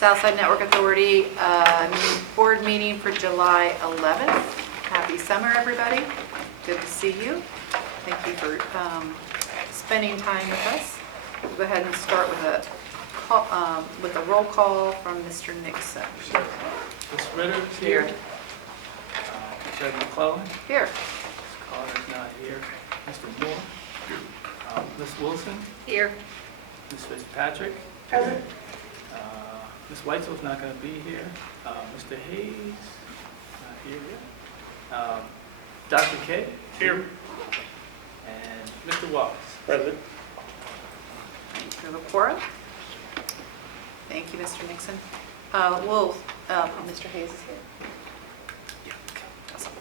Southside Network Authority board meeting for July 11th. Happy summer, everybody. Good to see you. Thank you for spending time with us. We'll go ahead and start with a roll call from Mr. Nixon. Ms. Ritter is here. Judge McClellan. Here. Ms. Carter's not here. Mr. Moore. Here. Ms. Wilson. Here. Ms. Fitzpatrick. Present. Ms. Weitzel's not going to be here. Mr. Hayes, not here yet. Dr. K. Here. And Mr. Wallace. Present. We have a quorum. Thank you, Mr. Nixon. Mr. Hayes is here. Yeah. Okay. Awesome.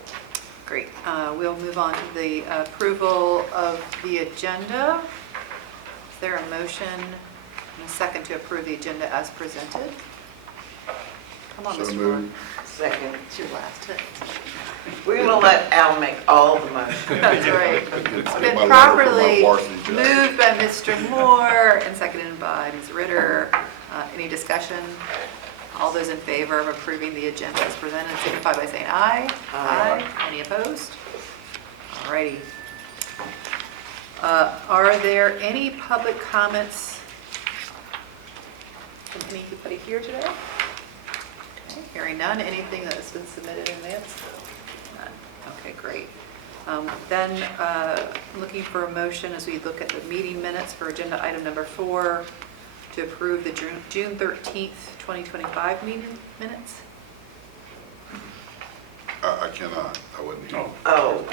Great. We'll move on to the approval of the agenda. Is there a motion and a second to approve the agenda as presented? Come on, Mr. Moore. Second. It's your last hit. We're going to let Al make all the motions. That's right. It's been properly moved by Mr. Moore and seconded by Ms. Ritter. Any discussion? All those in favor of approving the agenda as presented signify by saying aye. Aye. Any opposed? All righty. Are there any public comments from anybody here today? Okay, hearing none. Anything that has been submitted in advance? None. Okay, great. Then looking for a motion as we look at the meeting minutes for agenda item number 4 to approve the June 13th, 2025 meeting minutes. I cannot. I wouldn't. Oh.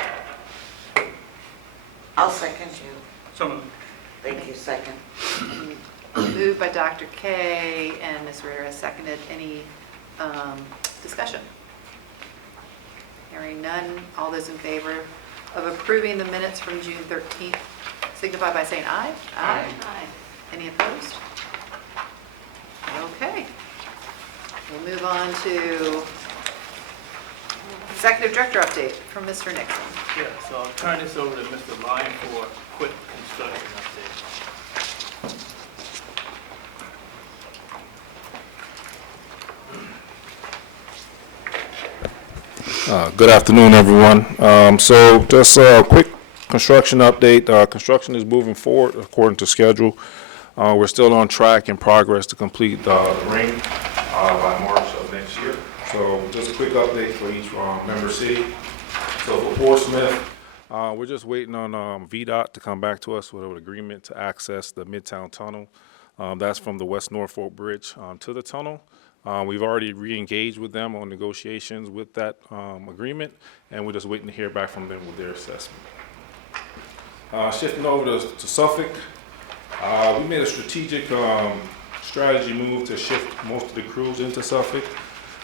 I'll second you. So moved. Thank you, second. Moved by Dr. K and Ms. Ritter has seconded. Any discussion? Hearing none. All those in favor of approving the minutes from June 13th signify by saying aye. Aye. Aye. Any opposed? Okay. We'll move on to Executive Director update from Mr. Nixon. Yeah, so I'll turn this over to Mr. Lyon for a quick construction update. Good afternoon, everyone. So just a quick construction update. Construction is moving forward according to schedule. We're still on track and progress to complete the ring by March of next year. So just a quick update for each member city. So for Portsmouth, we're just waiting on VDOT to come back to us with an agreement to access the Midtown Tunnel. That's from the West Norfolk Bridge to the tunnel. We've already re-engaged with them on negotiations with that agreement, and we're just waiting to hear back from them with their assessment. Shifting over to Suffolk, we made a strategic strategy move to shift most of the crews into Suffolk.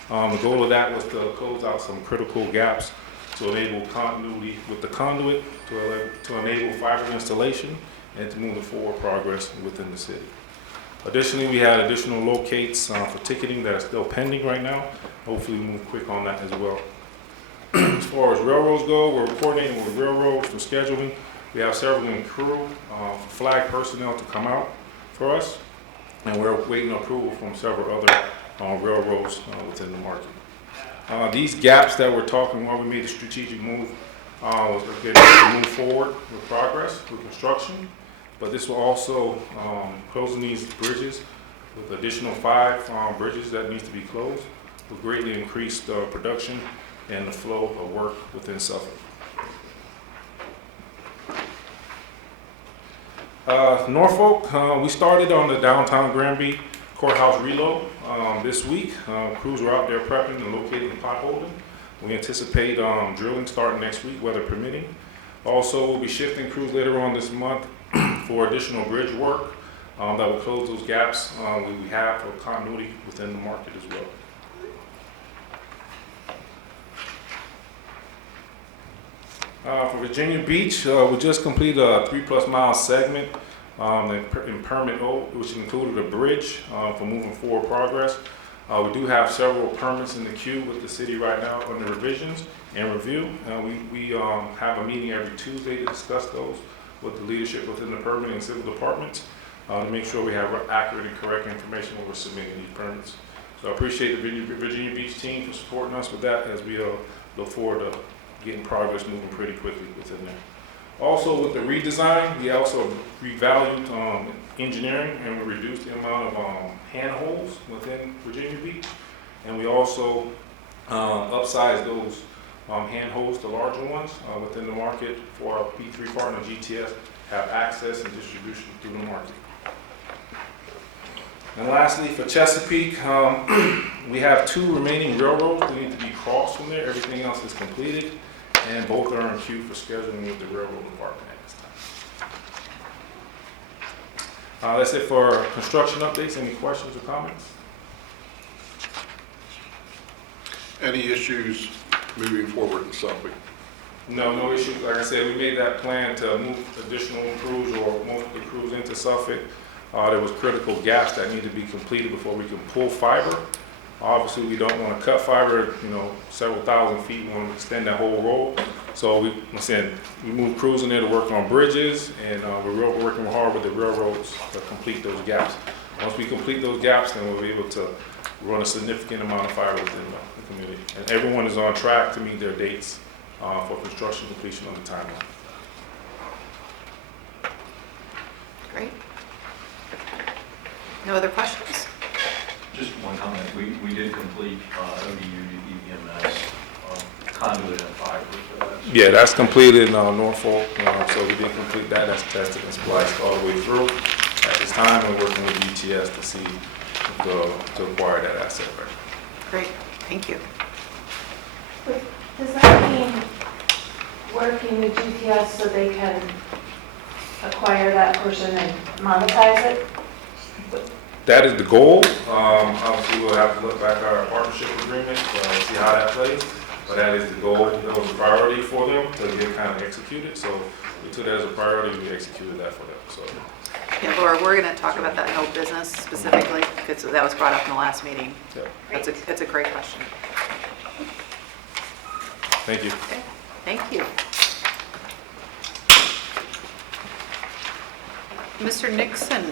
The goal of that was to close out some critical gaps to enable continuity with the conduit, to enable fiber installation, and to move the forward progress within the city. Additionally, we had additional locates for ticketing that are still pending right now. Hopefully move quick on that as well. As far as railroads go, we're coordinating with railroads for scheduling. We have several in crew, flag personnel to come out for us, and we're waiting approval from several other railroads within the market. These gaps that we're talking while we made a strategic move was to move forward with progress with construction. But this will also, closing these bridges with additional 5 bridges that needs to be closed will greatly increase the production and the flow of work within Suffolk. Norfolk, we started on the downtown Granby courthouse reload this week. Crews were out there prepping and locating and potholding. We anticipate drilling starting next week, weather permitting. Also, we'll be shifting crews later on this month for additional bridge work that will close those gaps we have for continuity within the market as well. For Virginia Beach, we just completed a 3+ mile segment in Permit O, which included a bridge for moving forward progress. We do have several permits in the queue with the city right now under revisions and review. We have a meeting every Tuesday to discuss those with the leadership within the permitting and civil departments to make sure we have accurate and correct information when we're submitting these permits. So I appreciate the Virginia Beach team for supporting us with that as we look forward to getting progress moving pretty quickly within there. Also with the redesign, we also revalued engineering and we reduced the amount of handholds within Virginia Beach. And we also upsized those handholds to larger ones within the market for our P3 partner GTS have access and distribution through the market. And lastly, for Chesapeake, we have 2 remaining railroads that need to be crossed from there. Everything else is completed, and both are in queue for scheduling with the railroad department at this time. That's it for construction updates. Any questions or comments? Any issues moving forward in Suffolk? No issues. Like I said, we made that plan to move additional crews or multiple crews into Suffolk. There was critical gaps that need to be completed before we can pull fiber. Obviously, we don't want to cut fiber, several thousand feet. We want to extend that whole road. So we moved crews in there to work on bridges, and we're working hard with the railroads to complete those gaps. Once we complete those gaps, then we'll be able to run a significant amount of fiber within the community. And everyone is on track to meet their dates for construction completion on the timeline. Great. No other questions? Just one comment. We did complete ODU to EMS conduit and fiber for that. Yeah, that's completed in Norfolk. So we did complete that. That's tested and spliced all the way through. At this time, we're working with GTS to see to acquire that asset. Great, thank you. Does that mean working with GTS so they can acquire that portion and monetize it? That is the goal. Obviously, we'll have to look back at our partnership agreement, see how that plays. But that is the goal. That was a priority for them to get kind of executed. So we took that as a priority. We executed that for them. So. Yeah, Laura, we're going to talk about that in old business specifically because that was brought up in the last meeting. Yeah. That's a great question. Thank you. Okay, thank you. Mr. Nixon,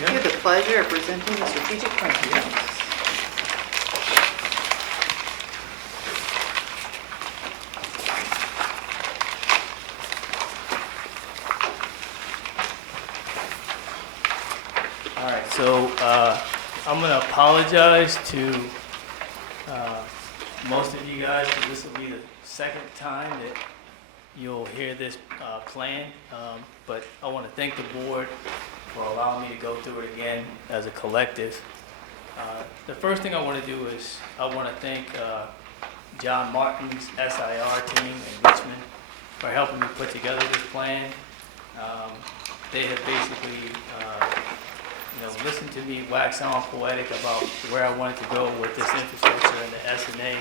you have the pleasure of presenting the strategic plan. All right, so I'm going to apologize to most of you guys. This will be the second time that you'll hear this plan, but I want to thank the board for allowing me to go through it again as a collective. The first thing I want to do is I want to thank John Martin's SIR team in Richmond for helping me put together this plan. They have basically listened to me wax on poetic about where I wanted to go with this infrastructure and the SNA.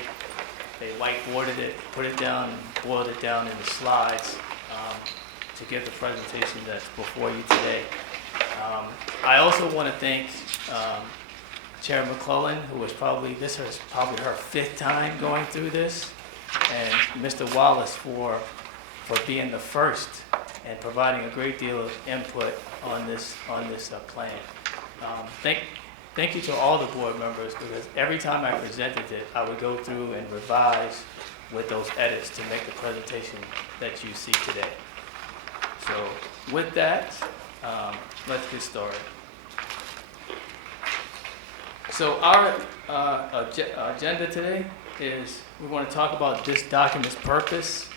They whiteboarded it, put it down, and boiled it down into slides to give the presentation that's before you today. I also want to thank Chair McClellan, this is probably her 5th time going through this, and Mr. Wallace for being the first and providing a great deal of input on this plan. Thank you to all the board members, because every time I presented it, I would go through and revise with those edits to make the presentation that you see today. So with that, let's get started. So our agenda today is we want to talk about this document's purpose.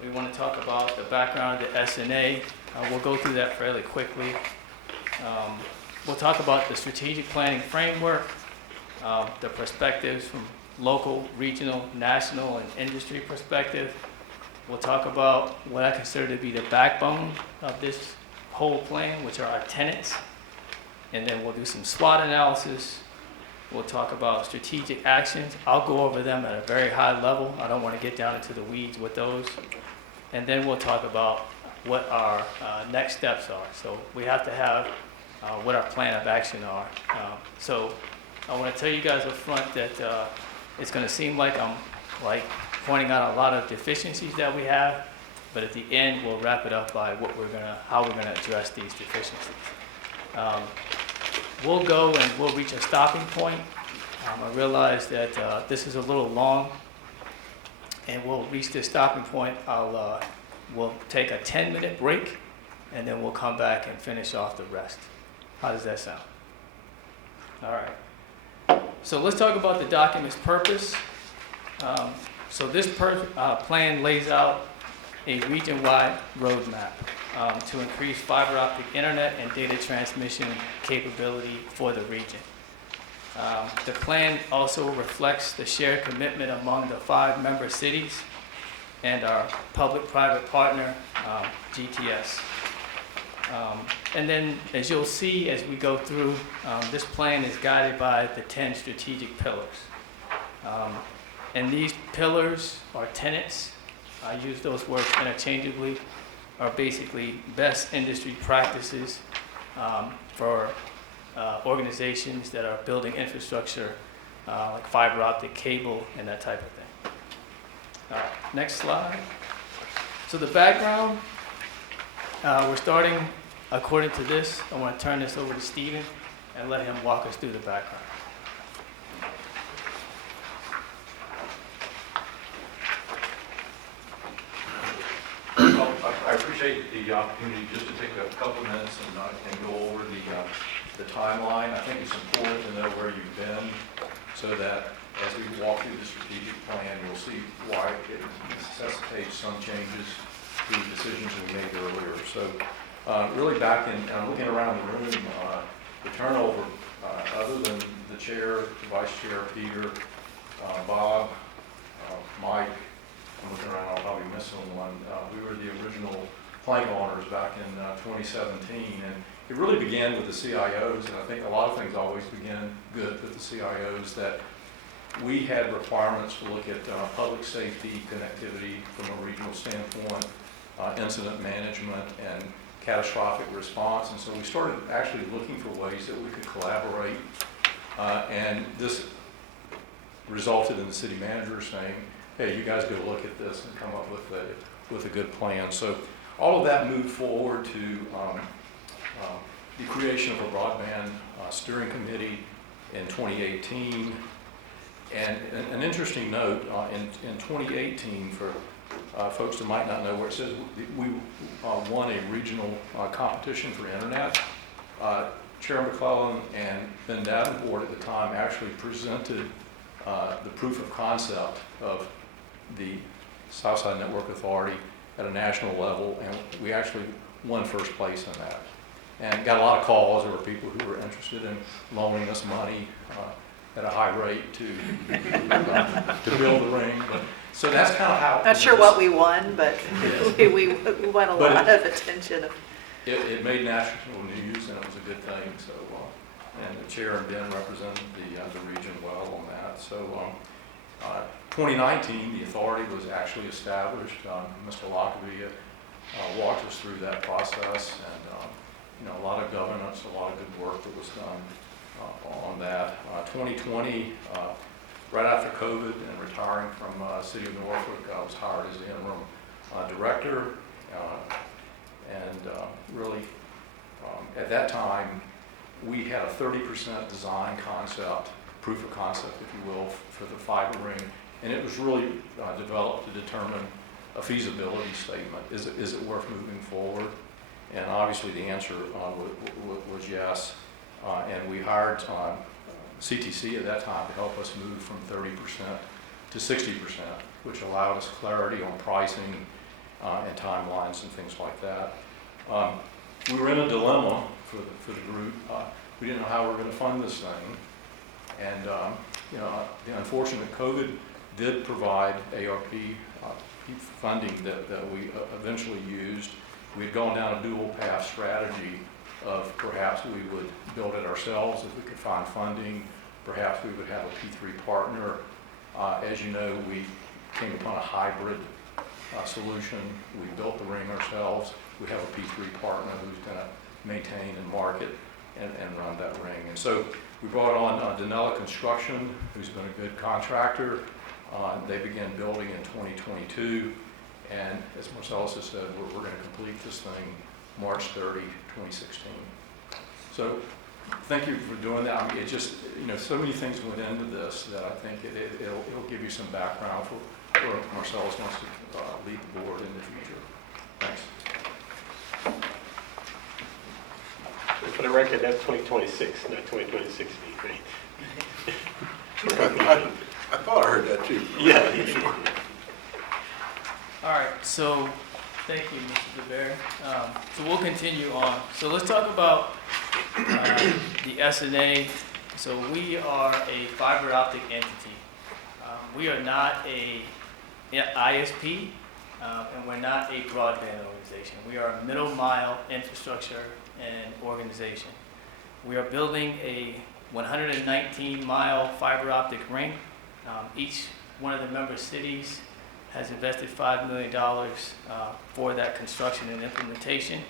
We want to talk about the background of the SNA. We'll go through that fairly quickly. We'll talk about the strategic planning framework, the perspectives from local, regional, national, and industry perspective. We'll talk about what I consider to be the backbone of this whole plan, which are our tenets. And then we'll do some SWOT analysis. We'll talk about strategic actions. I'll go over them at a very high level. I don't want to get down into the weeds with those. And then we'll talk about what our next steps are. So we have to have what our plan of action are. So I want to tell you guys up front that it's going to seem like I'm pointing out a lot of deficiencies that we have, but at the end we'll wrap it up by how we're going to address these deficiencies. we'll go and we'll reach a stopping point. I realize that this is a little long, and we'll reach this stopping point. We'll take a 10-minute break, and then we'll come back and finish off the rest. How does that sound? All right. So let's talk about the document's purpose. So this plan lays out a region-wide roadmap to increase fiber optic internet and data transmission capability for the region. The plan also reflects the shared commitment among the 5 member cities and our public-private partner, GTS. And then, as you'll see as we go through, this plan is guided by the 10 strategic pillars. And these pillars or tenets, I use those words interchangeably, are basically best industry practices for organizations that are building infrastructure like fiber optic cable and that type of thing. All right, next slide. So the background, we're starting according to this. I want to turn this over to Stephen and let him walk us through the background. Well, I appreciate the opportunity just to take a couple minutes and go over the timeline. I think it's important to know where you've been so that as we walk through the strategic plan, you'll see why it necessitates some changes to the decisions we made earlier. So really back in, I'm looking around the room, the turnover, other than the chair, the vice chair, Peter, Bob, Mike, I'm looking around, I'll probably miss someone. We were the original plank owners back in 2017, and it really began with the CIOs, and I think a lot of things always begin good with the CIOs, that we had requirements to look at public safety, connectivity from a regional standpoint, incident management, and catastrophic response, and so we started actually looking for ways that we could collaborate, and this resulted in the city manager saying, hey, you guys go look at this and come up with a good plan. So all of that moved forward to the creation of a broadband steering committee in 2018. And an interesting note, in 2018, for folks that might not know where it says, we won a regional competition for internet. Chair McClellan and Ben Davenport at the time actually presented the proof of concept of the Southside Network Authority at a national level, and we actually won first place in that. And got a lot of calls. There were people who were interested in loaning us money at a high rate to build the ring. But so that's kind of how. Not sure what we won, but we won a lot of attention. It made national news, and it was a good thing. So, and the chair and Ben represented the region well on that. So, 2019, the authority was actually established. Mr. Lockerbie walked us through that process, and a lot of governance, a lot of good work that was done on that. 2020, right after COVID and retiring from City of Norfolk, I was hired as the interim director, and really, at that time, we had a 30% design concept, proof of concept, if you will, for the fiber ring, and it was really developed to determine a feasibility statement. Is it worth moving forward? And obviously the answer was yes. And we hired CTC at that time to help us move from 30% to 60%, which allowed us clarity on pricing and timelines and things like that. We were in a dilemma for the group. We didn't know how we were going to fund this thing. And the unfortunate COVID did provide ARP funding that we eventually used. We had gone down a dual path strategy of perhaps we would build it ourselves if we could find funding. Perhaps we would have a P3 partner. As you know, we came upon a hybrid solution. We built the ring ourselves. We have a P3 partner who's going to maintain and market and run that ring. And so we brought on Danella Construction, who's been a good contractor. They began building in 2022. And as Marcellus has said, we're going to complete this thing March 30, 2016. So thank you for doing that. I mean, it just, so many things went into this that I think it'll give you some background for Marcellus wants to lead the board in the future. Thanks. For the record, that's 2026, not 2026, right? I thought I heard that too. Yeah. All right, so thank you, Mr. DeBear. So we'll continue on. So let's talk about the SNA. So we are a fiber optic entity. We are not a ISP, and we're not a broadband organization. We are a middle mile infrastructure and organization. We are building a 119-mile fiber optic ring. Each one of the member cities has invested $5 million for that construction and implementation.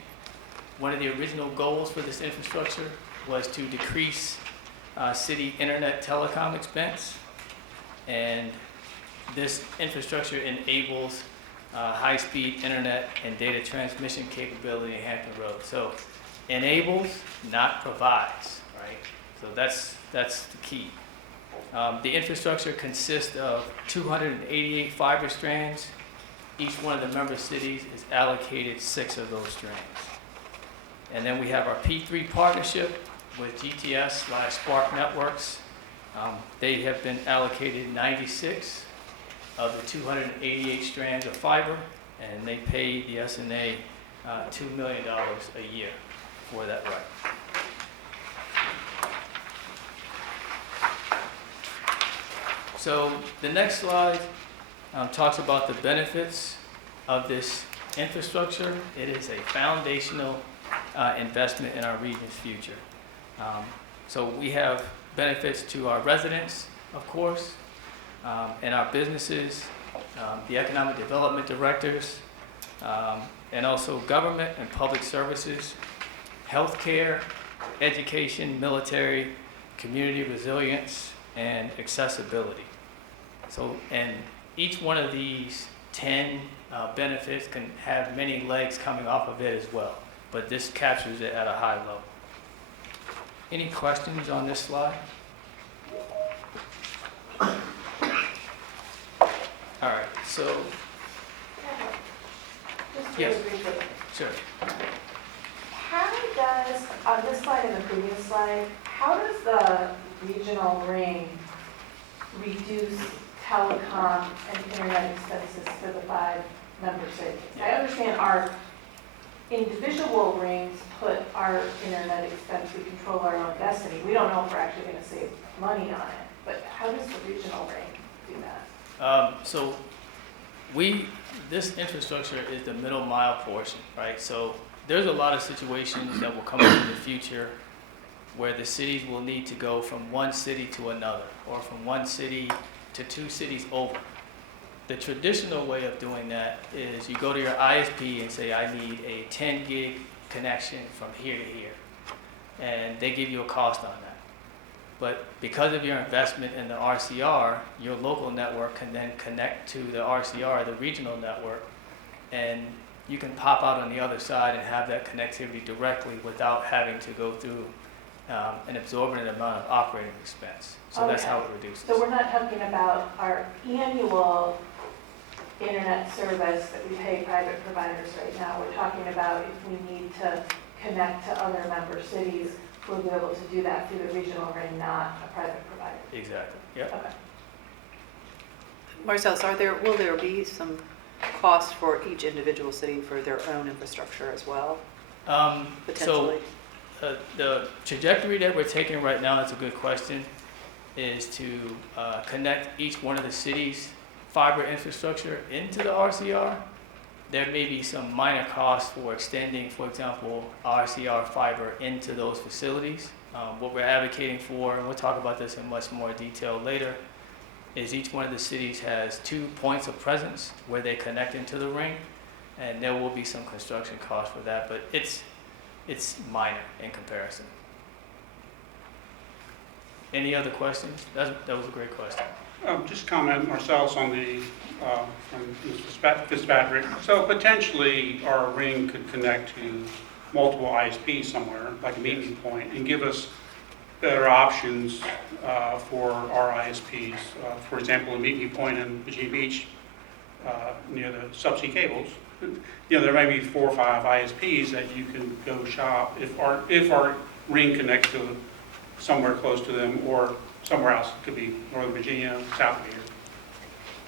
One of the original goals for this infrastructure was to decrease city internet telecom expense, and this infrastructure enables high-speed internet and data transmission capability in Hampton Roads. So enables, not provides, right? So that's the key. The infrastructure consists of 288 fiber strands. Each one of the member cities is allocated 6 of those strands. And then we have our P3 partnership with GTS/Spark Networks. They have been allocated 96 of the 288 strands of fiber, and they pay the SNA $2 million a year for that right. So the next slide talks about the benefits of this infrastructure. It is a foundational investment in our region's future. So we have benefits to our residents, of course, and our businesses, the economic development directors, and also government and public services, healthcare, education, military, community resilience, and accessibility. So, and each one of these 10 benefits can have many legs coming off of it as well, but this captures it at a high level. Any questions on this slide? All right, so, Just Yes. really briefly, sure. how does, on this slide and the previous slide, how does the regional ring reduce telecom and internet expenses for the 5 member cities? I understand our individual rings put our internet expense, we control our own destiny. We don't know if we're actually going to save money on it, but how does the regional ring do that? So this infrastructure is the middle mile portion, right? So there's a lot of situations that will come up in the future where the cities will need to go from one city to another, or from one city to 2 cities over. The traditional way of doing that is you go to your ISP and say, I need a 10 gig connection from here to here. And they give you a cost on that. But because of your investment in the RCR, your local network can then connect to the RCR, the regional network, and you can pop out on the other side and have that connectivity directly without having to go through an exorbitant amount of operating expense. So that's how it reduces. So we're not talking about our annual internet service that we pay private providers right now. We're talking about if we need to connect to other member cities, we'll be able to do that through the regional ring, not a private provider. Exactly, yep. Okay. Marcellus, will there be some cost for each individual city for their own infrastructure as well, potentially? So the trajectory that we're taking right now, that's a good question, is to connect each one of the cities' fiber infrastructure into the RCR. There may be some minor costs for extending, for example, RCR fiber into those facilities. What we're advocating for, and we'll talk about this in much more detail later, is each one of the cities has 2 points of presence where they connect into the ring, and there will be some construction costs for that, but it's minor in comparison. Any other questions? That was a great question. Just comment, Marcellus, on the, from Ms. Fitzpatrick. So potentially our ring could connect to multiple ISPs somewhere, like a meeting point, and give us better options for our ISPs. For example, in Meet Me Point in Virginia Beach, near the subsea cables, there may be 4 or 5 ISPs that you can go shop if our ring connects to somewhere close to them or somewhere else. It could be Northern Virginia, south of here.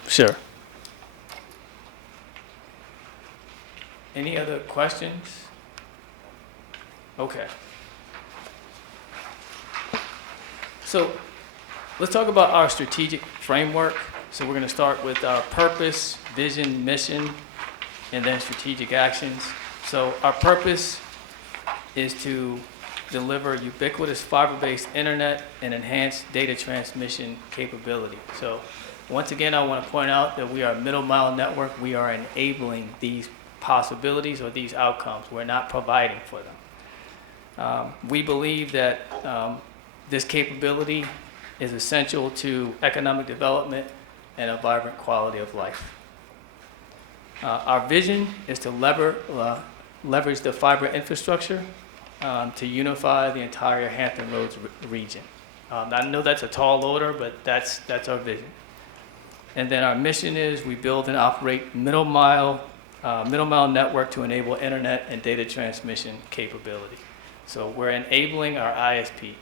Sure. Any other questions? Okay. So let's talk about our strategic framework. So we're going to start with our purpose, vision, mission, and then strategic actions. So our purpose is to deliver ubiquitous fiber-based internet and enhanced data transmission capability. So once again, I want to point out that we are a middle mile network. We are enabling these possibilities or these outcomes. We're not providing for them. We believe that this capability is essential to economic development and a vibrant quality of life. Our vision is to leverage the fiber infrastructure to unify the entire Hampton Roads region. I know that's a tall order, but that's our vision. And then our mission is we build and operate middle mile network to enable internet and data transmission capability. So we're enabling our ISPs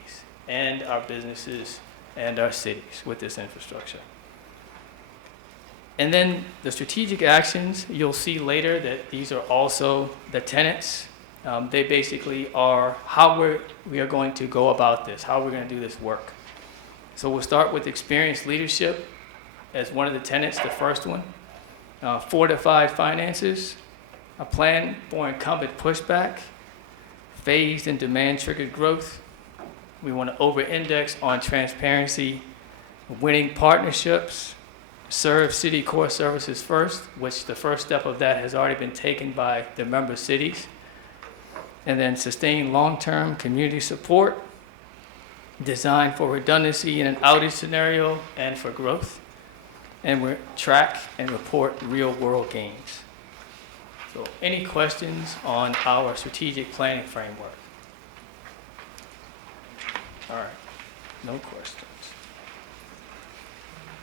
and our businesses and our cities with this infrastructure. And then the strategic actions, you'll see later that these are also the tenets. They basically are how we are going to go about this, how we're going to do this work. So we'll start with experienced leadership as one of the tenets, the first one. Fortified finances, a plan for incumbent pushback, phased and demand-triggered growth. We want to over-index on transparency, winning partnerships, serve city core services first, which the first step of that has already been taken by the member cities. And then sustain long-term community support, design for redundancy in an outage scenario and for growth. And we track and report real-world gains. So any questions on our strategic planning framework? All right, no questions.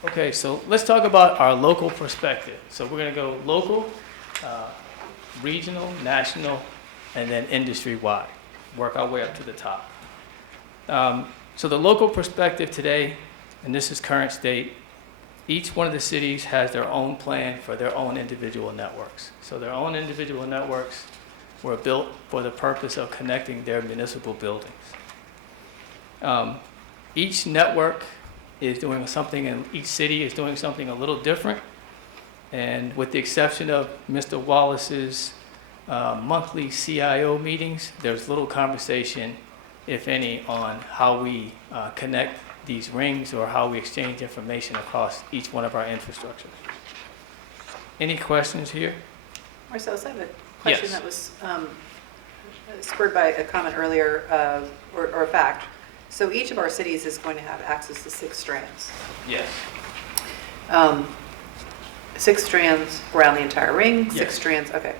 Okay, so let's talk about our local perspective. So we're going to go local, regional, national, and then industry-wide. Work our way up to the top. So the local perspective today, and this is current state, each one of the cities has their own plan for their own individual networks. So their own individual networks were built for the purpose of connecting their municipal buildings. Each network is doing something, and each city is doing something a little different. And with the exception of Mr. Wallace's monthly CIO meetings, there's little conversation, if any, on how we connect these rings or how we exchange information across each one of our infrastructures. Any questions here? Marcellus, I have a question Yes. that was spurred by a comment earlier, or a fact. So each of our cities is going to have access to 6 strands. Yes. 6 strands around the entire ring, 6 Yes. strands, okay.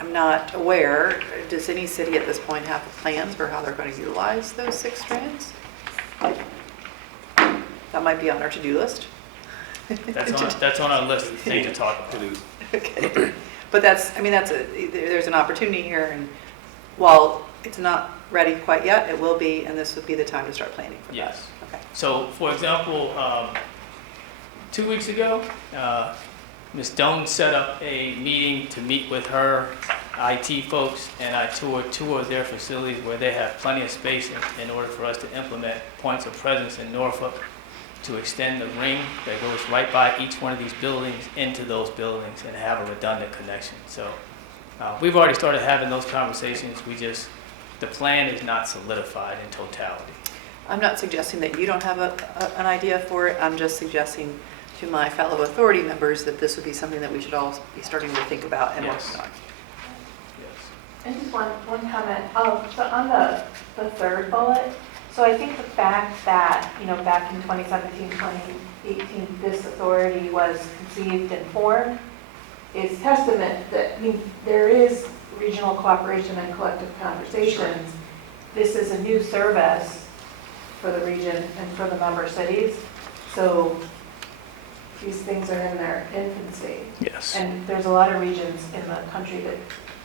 I'm not aware, does any city at this point have plans for how they're going to utilize those 6 strands? That might be on our to-do list. That's on our list of things to talk about. Okay. But there's an opportunity here, and while it's not ready quite yet, it will be, and this would be the time to start planning for that. Yes. Okay. So, for example, 2 weeks ago, Ms. Doan set up a meeting to meet with her IT folks, and I toured 2 of their facilities where they have plenty of space in order for us to implement points of presence in Norfolk to extend the ring that goes right by each one of these buildings into those buildings and have a redundant connection. So we've already started having those conversations. The plan is not solidified in totality. I'm not suggesting that you don't have an idea for it. I'm just suggesting to my fellow authority members that this would be something that we should all be starting to think about and Yes. working on. Yes. And just one comment. So on the third bullet, so I think the fact that, back in 2017, 2018, this authority was conceived and formed is testament that, there is regional cooperation and collective conversations, this is a new service for the region and for the member cities. So these things are in their infancy. Yes. And there's a lot of regions in the country that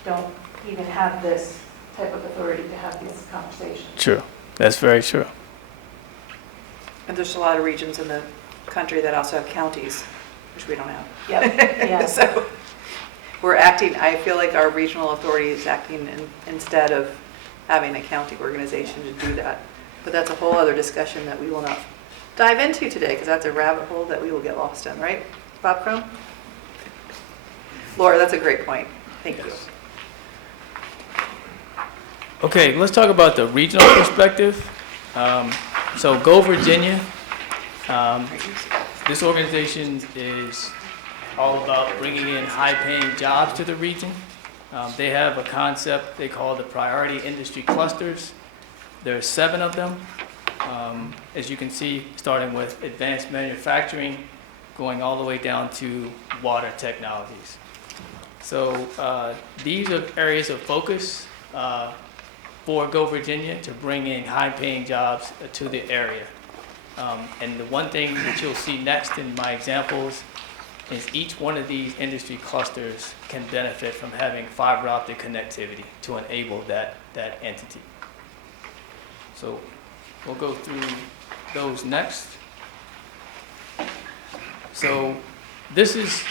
don't even have this type of authority to have these conversations. True. That's very true. And there's a lot of regions in the country that also have counties, which we don't have. Yep, yeah. So we're acting, I feel like our regional authority is acting instead of having a county organization to do that. But that's a whole other discussion that we will not dive into today, because that's a rabbit hole that we will get lost in, right, Bob Crone? Laura, that's a great point. Thank you. Yes. Okay, let's talk about the regional perspective. So Go Virginia, this organization is all about bringing in high-paying jobs to the region. They have a concept they call the priority industry clusters. There are 7 of them, as you can see, starting with advanced manufacturing, going all the way down to water technologies. So these are areas of focus for Go Virginia to bring in high-paying jobs to the area. And the one thing that you'll see next in my examples is each one of these industry clusters can benefit from having fiber optic connectivity to enable that entity. So we'll go through those next. So this is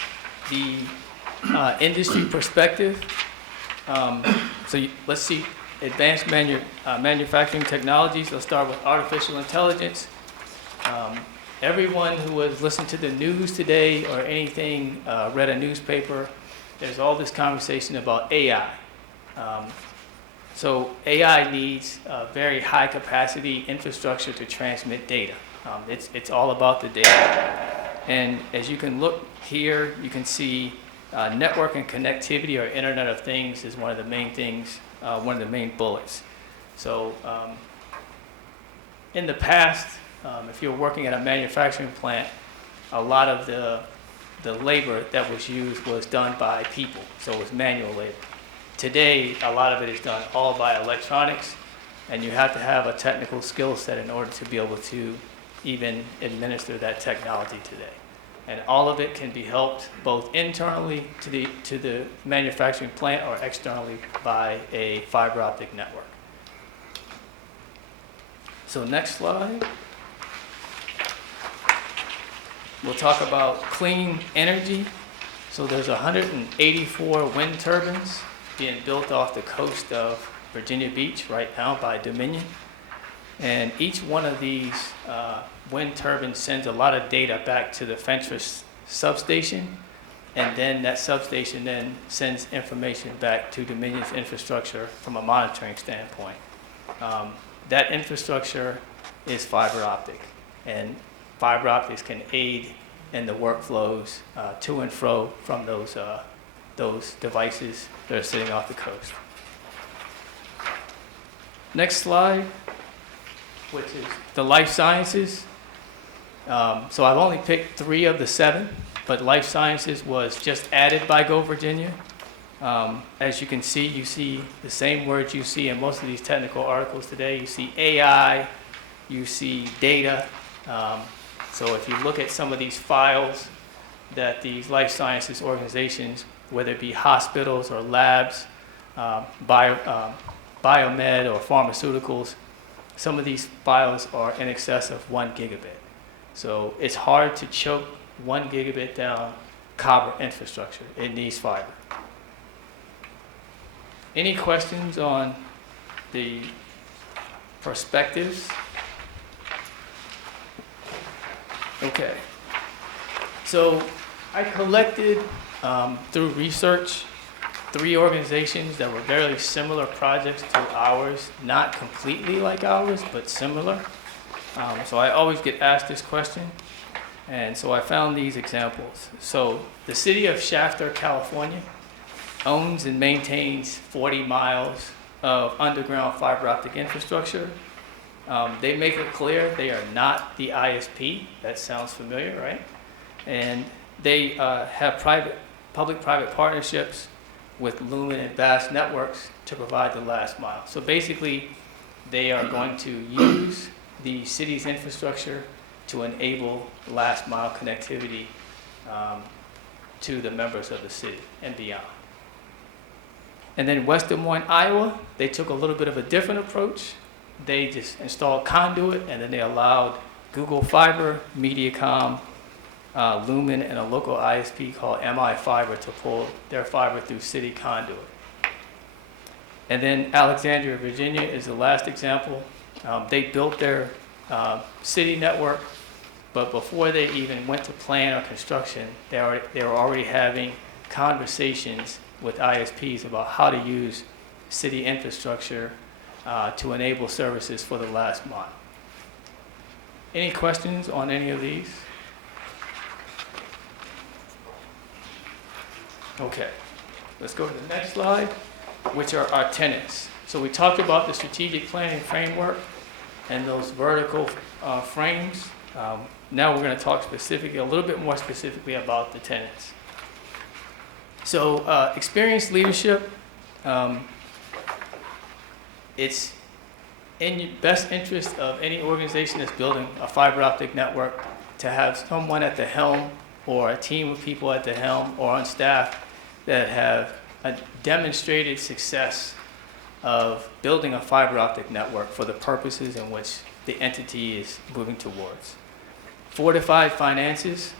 the industry perspective. Let's see advanced manufacturing technologies. Let's start with artificial intelligence. Everyone who has listened to the news today or anything, read a newspaper, there's all this conversation about AI. So AI needs very high capacity infrastructure to transmit data. It's all about the data. And as you can look here, you can see network and connectivity or Internet of Things is one of the main things, one of the main bullets. So in the past, if you're working at a manufacturing plant, a lot of the labor that was used was done by people, so it was manual labor. Today, a lot of it is done all by electronics, and you have to have a technical skill set in order to be able to even administer that technology today. And all of it can be helped both internally to the manufacturing plant or externally by a fiber optic network. So next slide. We'll talk about clean energy. So there's 184 wind turbines being built off the coast of Virginia Beach right now by Dominion. And each one of these wind turbines sends a lot of data back to the Fentress substation, and then that substation then sends information back to Dominion's infrastructure from a monitoring standpoint. That infrastructure is fiber optic, and fiber optics can aid in the workflows to and fro from those devices that are sitting off the coast. Next slide, which is the life sciences. So I've only picked 3 of the 7, but life sciences was just added by Go Virginia. As you can see, you see the same words you see in most of these technical articles today. You see AI, you see data. So if you look at some of these files that these life sciences organizations, whether it be hospitals or labs, biomed or pharmaceuticals, some of these files are in excess of 1 gigabit. So it's hard to choke 1 gigabit down copper infrastructure. It needs fiber. Any questions on the perspectives? Okay. So I collected, through research, 3 organizations that were very similar projects to ours, not completely like ours, but similar. So I always get asked this question, and so I found these examples. So the city of Shafter, California, owns and maintains 40 miles of underground fiber optic infrastructure. They make it clear they are not the ISP. That sounds familiar, right? And they have public-private partnerships with Lumen and Vast Networks to provide the last mile. So basically, they are going to use the city's infrastructure to enable last mile connectivity to the members of the city and beyond. And then West Des Moines, Iowa, they took a little bit of a different approach. They just installed conduit, and then they allowed Google Fiber, Mediacom, Lumen, and a local ISP called MI Fiber to pull their fiber through city conduit. And then Alexandria, Virginia is the last example. They built their city network, but before they even went to plan or construction, they were already having conversations with ISPs about how to use city infrastructure to enable services for the last mile. Any questions on any of these? Okay, let's go to the next slide, which are our tenants. So we talked about the strategic planning framework and those vertical frames. Now we're going to talk specifically, a little bit more specifically about the tenants. So experienced leadership, it's in the best interest of any organization that's building a fiber optic network to have someone at the helm or a team of people at the helm or on staff that have a demonstrated success of building a fiber optic network for the purposes in which the entity is moving towards. Fortified finances,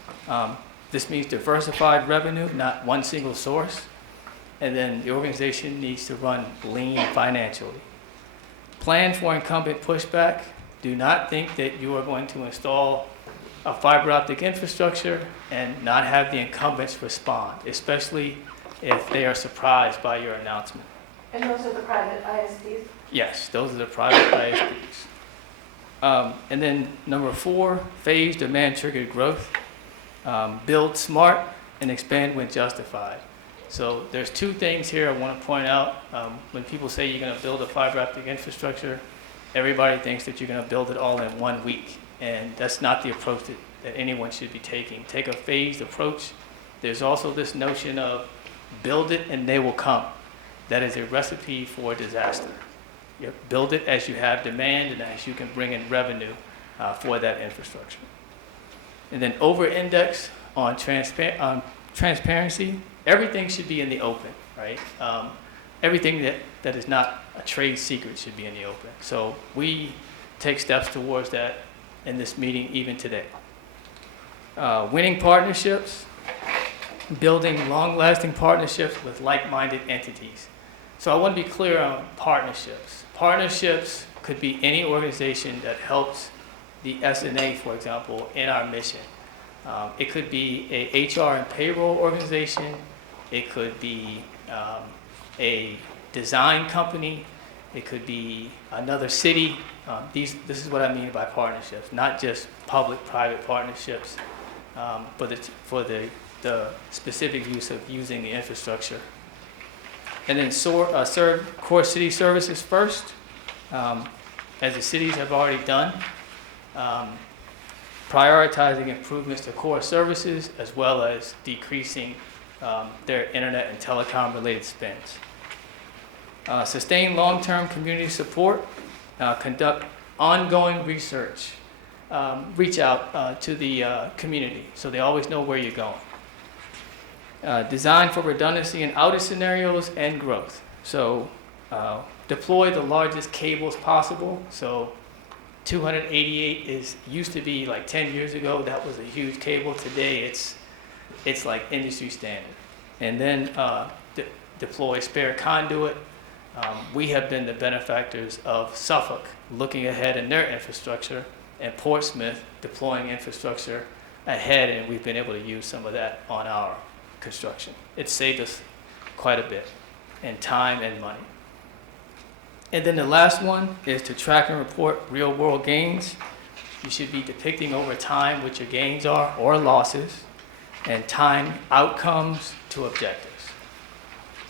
this means diversified revenue, not one single source. And then the organization needs to run lean financially. Plan for incumbent pushback. Do not think that you are going to install a fiber optic infrastructure and not have the incumbents respond, especially if they are surprised by your announcement. And those are the private ISPs? Yes, those are the private ISPs. And then number 4, phase demand-triggered growth. Build smart and expand when justified. So there's 2 things here I want to point out. When people say you're going to build a fiber optic infrastructure, everybody thinks that you're going to build it all in 1 week. And that's not the approach that anyone should be taking. Take a phased approach. There's also this notion of build it and they will come. That is a recipe for disaster. You build it as you have demand and as you can bring in revenue for that infrastructure. And then over-index on transparency. Everything should be in the open, right? Everything that is not a trade secret should be in the open. So we take steps towards that in this meeting even today. Winning partnerships, building long-lasting partnerships with like-minded entities. So I want to be clear on partnerships. Partnerships could be any organization that helps the SNA, for example, in our mission. It could be a HR and payroll organization. It could be a design company. It could be another city. This is what I mean by partnerships, not just public-private partnerships, but for the specific use of using the infrastructure. And then serve core city services first, as the cities have already done, prioritizing improvements to core services as well as decreasing their internet and telecom related spends. Sustain long-term community support, conduct ongoing research, reach out to the community so they always know where you're going. Design for redundancy in outage scenarios and growth. So deploy the largest cables possible. So 288 used to be like 10 years ago, that was a huge cable. Today it's like industry standard. And then deploy spare conduit. We have been the benefactors of Suffolk looking ahead in their infrastructure and Portsmouth deploying infrastructure ahead, and we've been able to use some of that on our construction. It saved us quite a bit in time and money. And then the last one is to track and report real world gains. You should be depicting over time what your gains are or losses and time outcomes to objectives.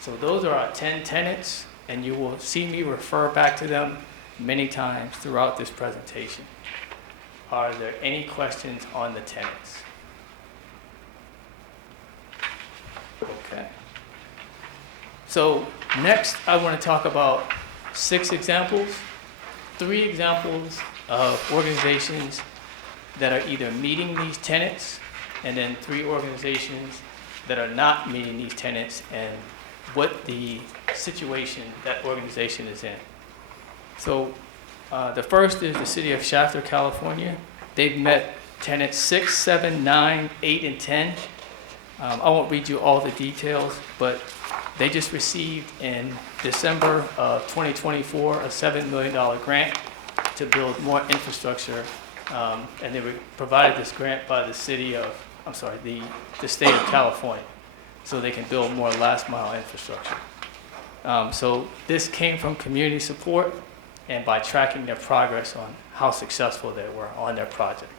So those are our 10 tenets, and you will see me refer back to them many times throughout this presentation. Are there any questions on the tenets? Okay. So next, I want to talk about 6 examples, 3 examples of organizations that are either meeting these tenets, and then 3 organizations that are not meeting these tenets, and what the situation that organization is in. So the first is the city of Shafter, California. They've met tenets 6, 7, 9, 8, and 10. I won't read you all the details, but they just received in December of 2024 a $7 million grant to build more infrastructure, and they were provided this grant by the state of California, so they can build more last mile infrastructure. So this came from community support and by tracking their progress on how successful they were on their project.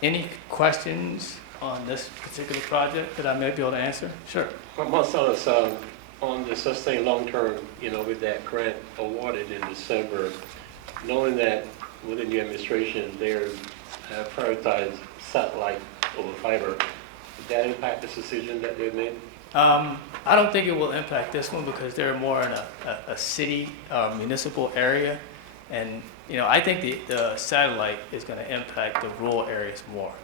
Any questions on this particular project that I may be able to answer? Sure. Marcellus, on the sustained long-term, with that grant awarded in December, knowing that within your administration, they're prioritized satellite over fiber, did that impact this decision that they've made? I don't think it will impact this one because they're more in a city, municipal area. And, I think the satellite is going to impact the rural areas more.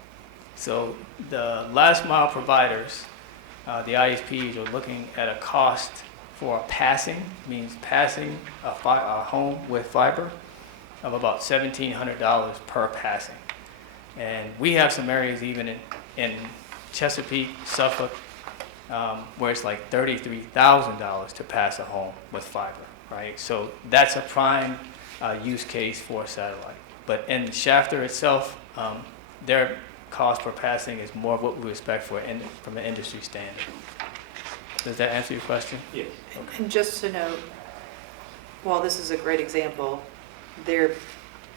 So the last mile providers, the ISPs, are looking at a cost for passing, means passing a home with fiber, of about $1,700 per passing. And we have some areas even in Chesapeake, Suffolk, where it's like $33,000 to pass a home with fiber, right? So that's a prime use case for satellite. But in Shafter itself, their cost per passing is more of what we expect from an industry standard. Does that answer your question? Yes. And just to note, while this is a great example, they're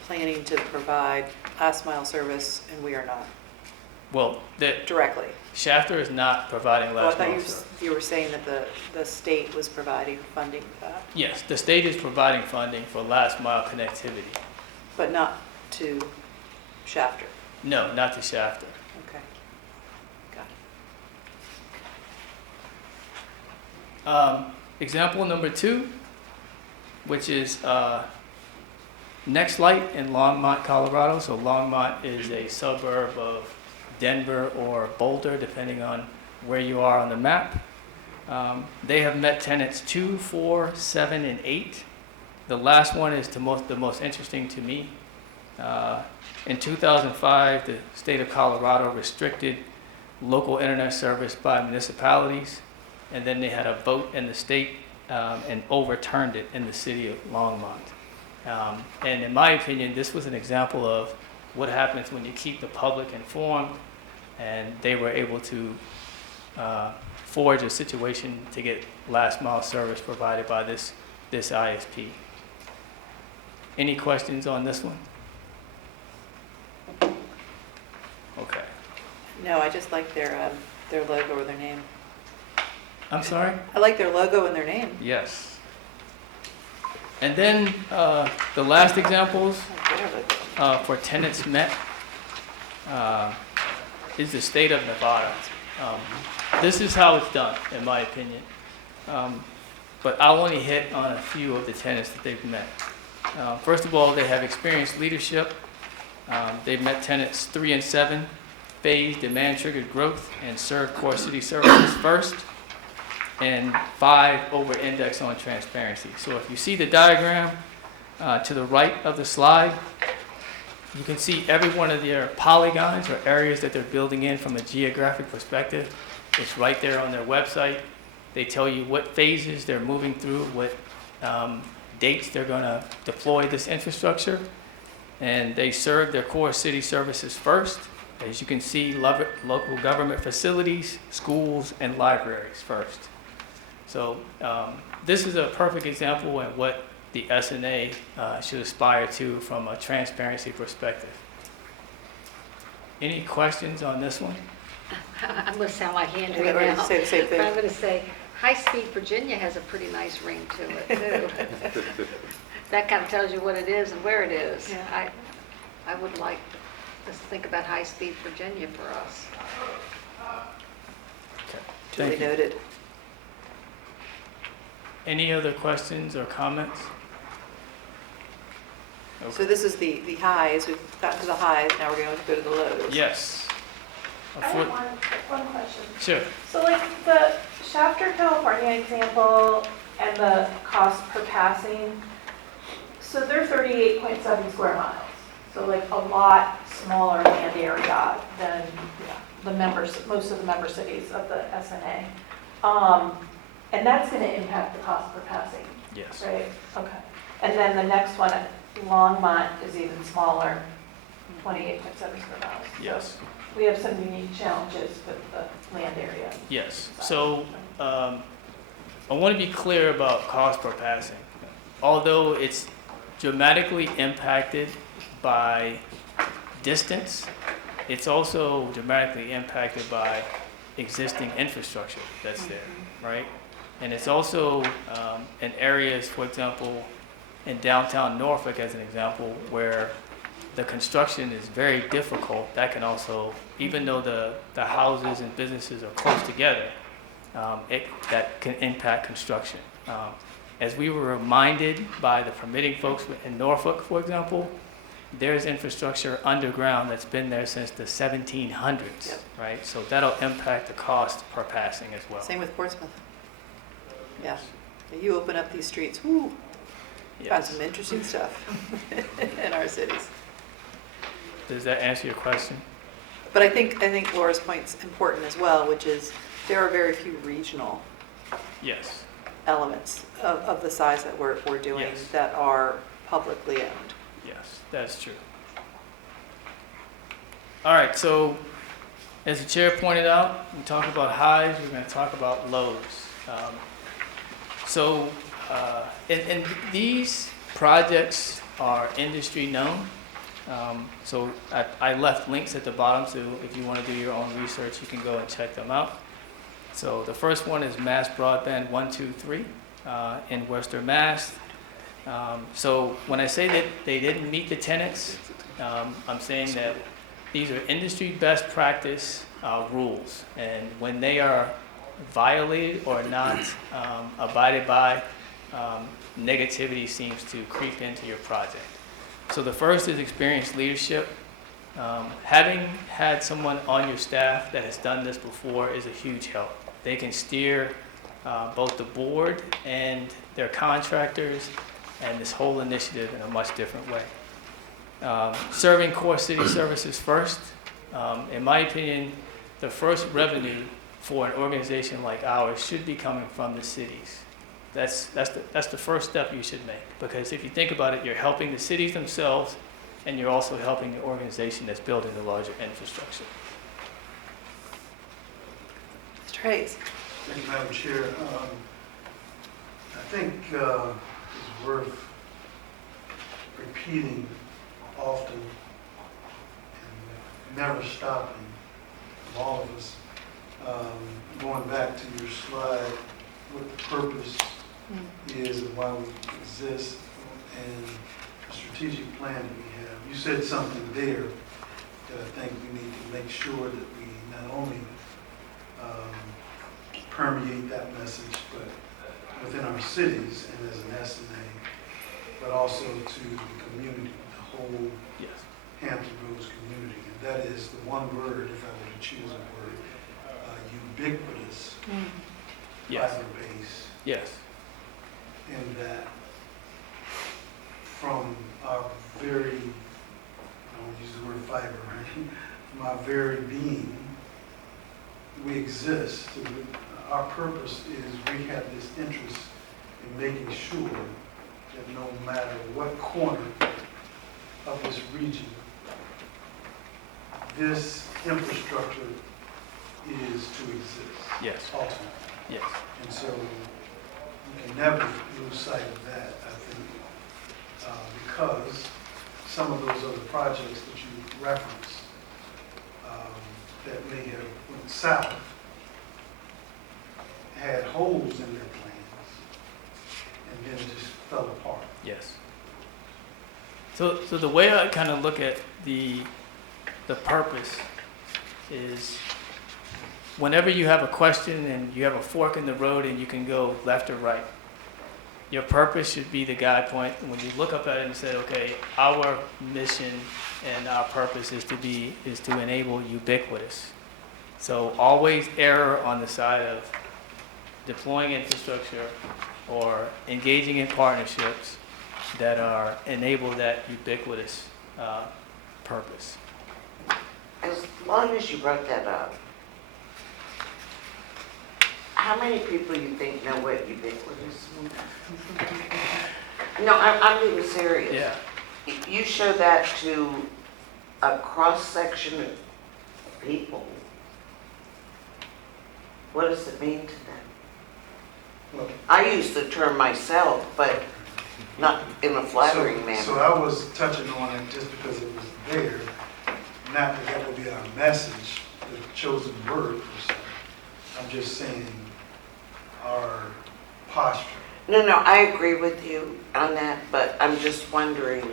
planning to provide last mile service and we are not Well, directly. Shafter is not providing Well, I last thought mile service. you were saying that the state was providing funding for that, Yes, the state is providing funding for last mile connectivity. but not to Shafter. No, not to Shafter. Okay. Got it. Example number 2, which is Next Light in Longmont, Colorado. So Longmont is a suburb of Denver or Boulder, depending on where you are on the map. They have met tenets 2, 4, 7, and 8. The last one is the most interesting to me. In 2005, the state of Colorado restricted local internet service by municipalities, and then they had a vote in the state and overturned it in the city of Longmont. And in my opinion, this was an example of what happens when you keep the public informed, and they were able to forge a situation to get last mile service provided by this ISP. Any questions on this one? Okay. No, I just like their logo or their name. I'm sorry? I like their logo and their name. Yes. And then the last examples I like their logo. for tenants met is the state of Nevada. This is how it's done, in my opinion. But I'll only hit on a few of the tenants that they've met. First of all, they have experienced leadership. They've met tenants 3 and 7, phase demand-triggered growth, and serve core city services first. And 5, over-index on transparency. So if you see the diagram to the right of the slide, you can see every one of their polygons or areas that they're building in from a geographic perspective. It's right there on their website. They tell you what phases they're moving through, what dates they're going to deploy this infrastructure. And they serve their core city services first. As you can see, local government facilities, schools, and libraries first. So this is a perfect example of what the SNA should aspire to from a transparency perspective. Any questions on this one? I'm going to sound like Andrew Yeah, now. say the same thing. But I'm going to say, high-speed Virginia has a pretty nice ring to it, too. That kind of tells you what it is and where it is. Yeah. I would like to think about high-speed Virginia for us. Okay. Duly Thank you. noted. Any other questions or comments? So this is the highs, we've gotten to the highs, now we're going to go to the lows. Yes. I have one question. Sure. So like the Shafter, California example and the cost per passing, so they're 38.7 square miles. So like a lot smaller land area than the members, most of the member cities of the SNA. And that's going to impact the cost per passing, Yes. right? Okay. And then the next one, Longmont is even smaller, 28.7 square miles. So Yes. we have some unique challenges with the land area. Yes. So I want to be clear about cost per passing. Although it's dramatically impacted by distance, it's also dramatically impacted by existing infrastructure that's there, right? And it's also in areas, for example, in downtown Norfolk as an example, where the construction is very difficult. That can also, even though the houses and businesses are close together, that can impact construction. As we were reminded by the permitting folks in Norfolk, for example, there's infrastructure underground that's been there since the 1700s, Yep. right? So that'll impact the cost per passing as well. Same with Portsmouth. Yeah, you open up these streets, whoo, find Yes. some interesting stuff in our cities. Does that answer your question? But I think Laura's point's important as well, which is there are very few regional Yes. elements of the size that we're doing Yes. that are publicly owned. Yes, that's true. All right, so as the chair pointed out, we talked about highs, we're going to talk about lows. And these projects are industry known. So I left links at the bottom, so if you want to do your own research, you can go and check them out. So the first one is Mass Broadband 123 in Worcester, Mass. So when I say that they didn't meet the tenets, I'm saying that these are industry best practice rules. And when they are violated or not abided by, negativity seems to creep into your project. So the first is experienced leadership. Having had someone on your staff that has done this before is a huge help. They can steer both the board and their contractors and this whole initiative in a much different way. Serving core city services first. In my opinion, the first revenue for an organization like ours should be coming from the cities. That's the first step you should make, because if you think about it, you're helping the cities themselves and you're also helping the organization that's building the larger infrastructure. Mr. Hayes. Thank you, Madam Chair. I think it's worth repeating often and never stopping from all of us. Going back to your slide, what the purpose is and why we exist and the strategic plan that we have. You said something there that I think we need to make sure that we not only permeate that message, but within our cities and as an SNA, but also to the community, the whole Yes. Hampton Roads community. And that is the one word, if I were to choose a word, ubiquitous Yes. fiber base. Yes. In that from our very, I don't use the word fiber, right? From our very being, we exist. Our purpose is we have this interest in making sure that no matter what corner of this region, this infrastructure is to exist. Yes. Ultimately. Yes. And so you can never lose sight of that, I think, because some of those other projects that you referenced that may have went south had holes in their plans and then just fell apart. Yes. So the way I kind of look at the purpose is whenever you have a question and you have a fork in the road and you can go left or right, your purpose should be the guide point. When you look up at it and say, okay, our mission and our purpose is to enable ubiquitous. So always err on the side of deploying infrastructure or engaging in partnerships that are enable that ubiquitous purpose. As long as you brought that up, how many people you think know what ubiquitous means? No, I'm being serious. Yeah. You show that to a cross-section of people, what does it mean to them? Well, I use the term myself, but not in a flattering So manner. I was touching on it just because it was there, not that that would be our message, the chosen word per se. I'm just saying our posture. No, I agree with you on that, but I'm just wondering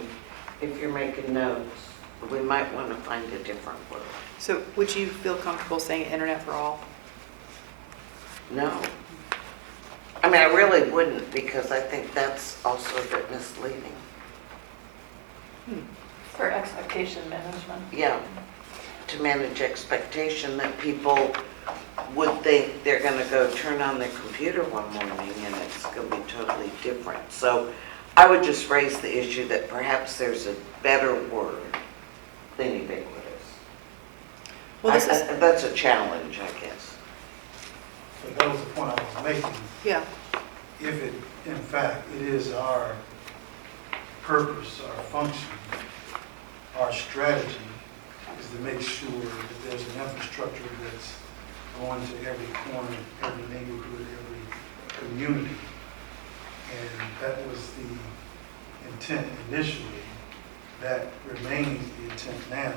if you're making notes, we might want to find a different word. So would you feel comfortable saying internet for all? No. I mean, I really wouldn't, because I think that's also a bit misleading. For expectation management. Yeah, to manage expectation that people would think they're gonna go turn on their computer one morning and it's gonna be totally different. So I would just raise the issue that perhaps there's a better word than ubiquitous. Well, this is, That's a challenge, I guess. But that was the point I was making. yeah. If it, in fact, it is our purpose, our function, our strategy is to make sure that there's an infrastructure that's going to every corner, every neighborhood, every community. And that was the intent initially. That remains the intent now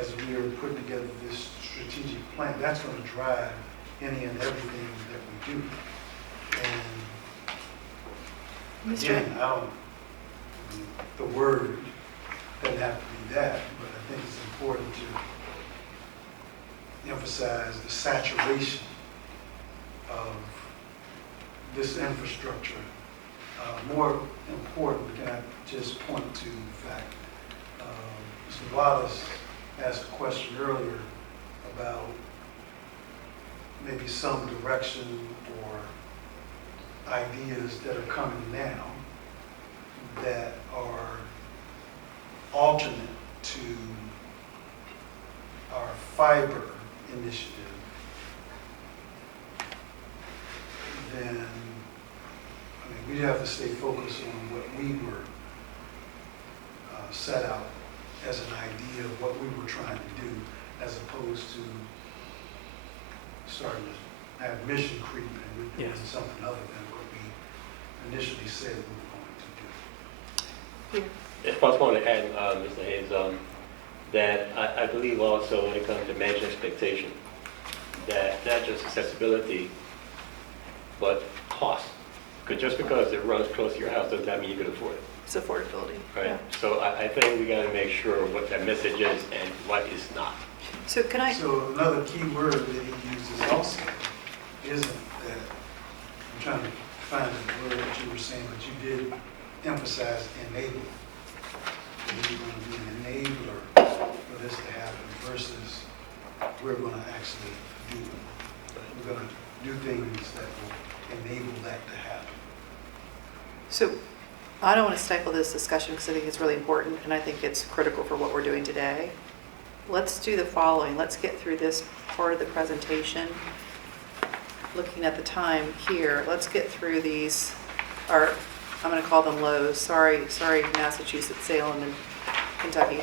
as we are putting together this strategic plan. That's going to drive any and everything that we do. And Mr. again, the word doesn't have to be that, but I think it's important to emphasize the saturation of this infrastructure. More important, can I just point to the fact, Mr. Wallace asked a question earlier about maybe some direction or ideas that are coming now that are alternate to our fiber initiative, then, I mean, we'd have to stay focused on what we were set out as an idea of what we were trying to do, as opposed to starting to have mission creep and we're doing Yes. something other than what we initially said we were going to do. If I just want to add, Mr. Hayes, that I believe also when it comes to managing expectation, that not just accessibility, but cost. Because just because it runs close to your house doesn't mean you can afford it, It's affordability. right? Yeah. So I think we got to make sure what that message is and what is not. So can I, So another key word that he uses also isn't that, I'm trying to find the word that you were saying, but you did emphasize enable. That he's going to be an enabler for this to happen versus we're going to actually do it. We're going to do things that will enable that to happen. so I don't want to stifle this discussion because I think it's really important and I think it's critical for what we're doing today. Let's do the following. Let's get through this part of the presentation. Looking at the time here, let's get through these, or I'm going to call them lows. Sorry, Massachusetts, Salem, and Kentucky.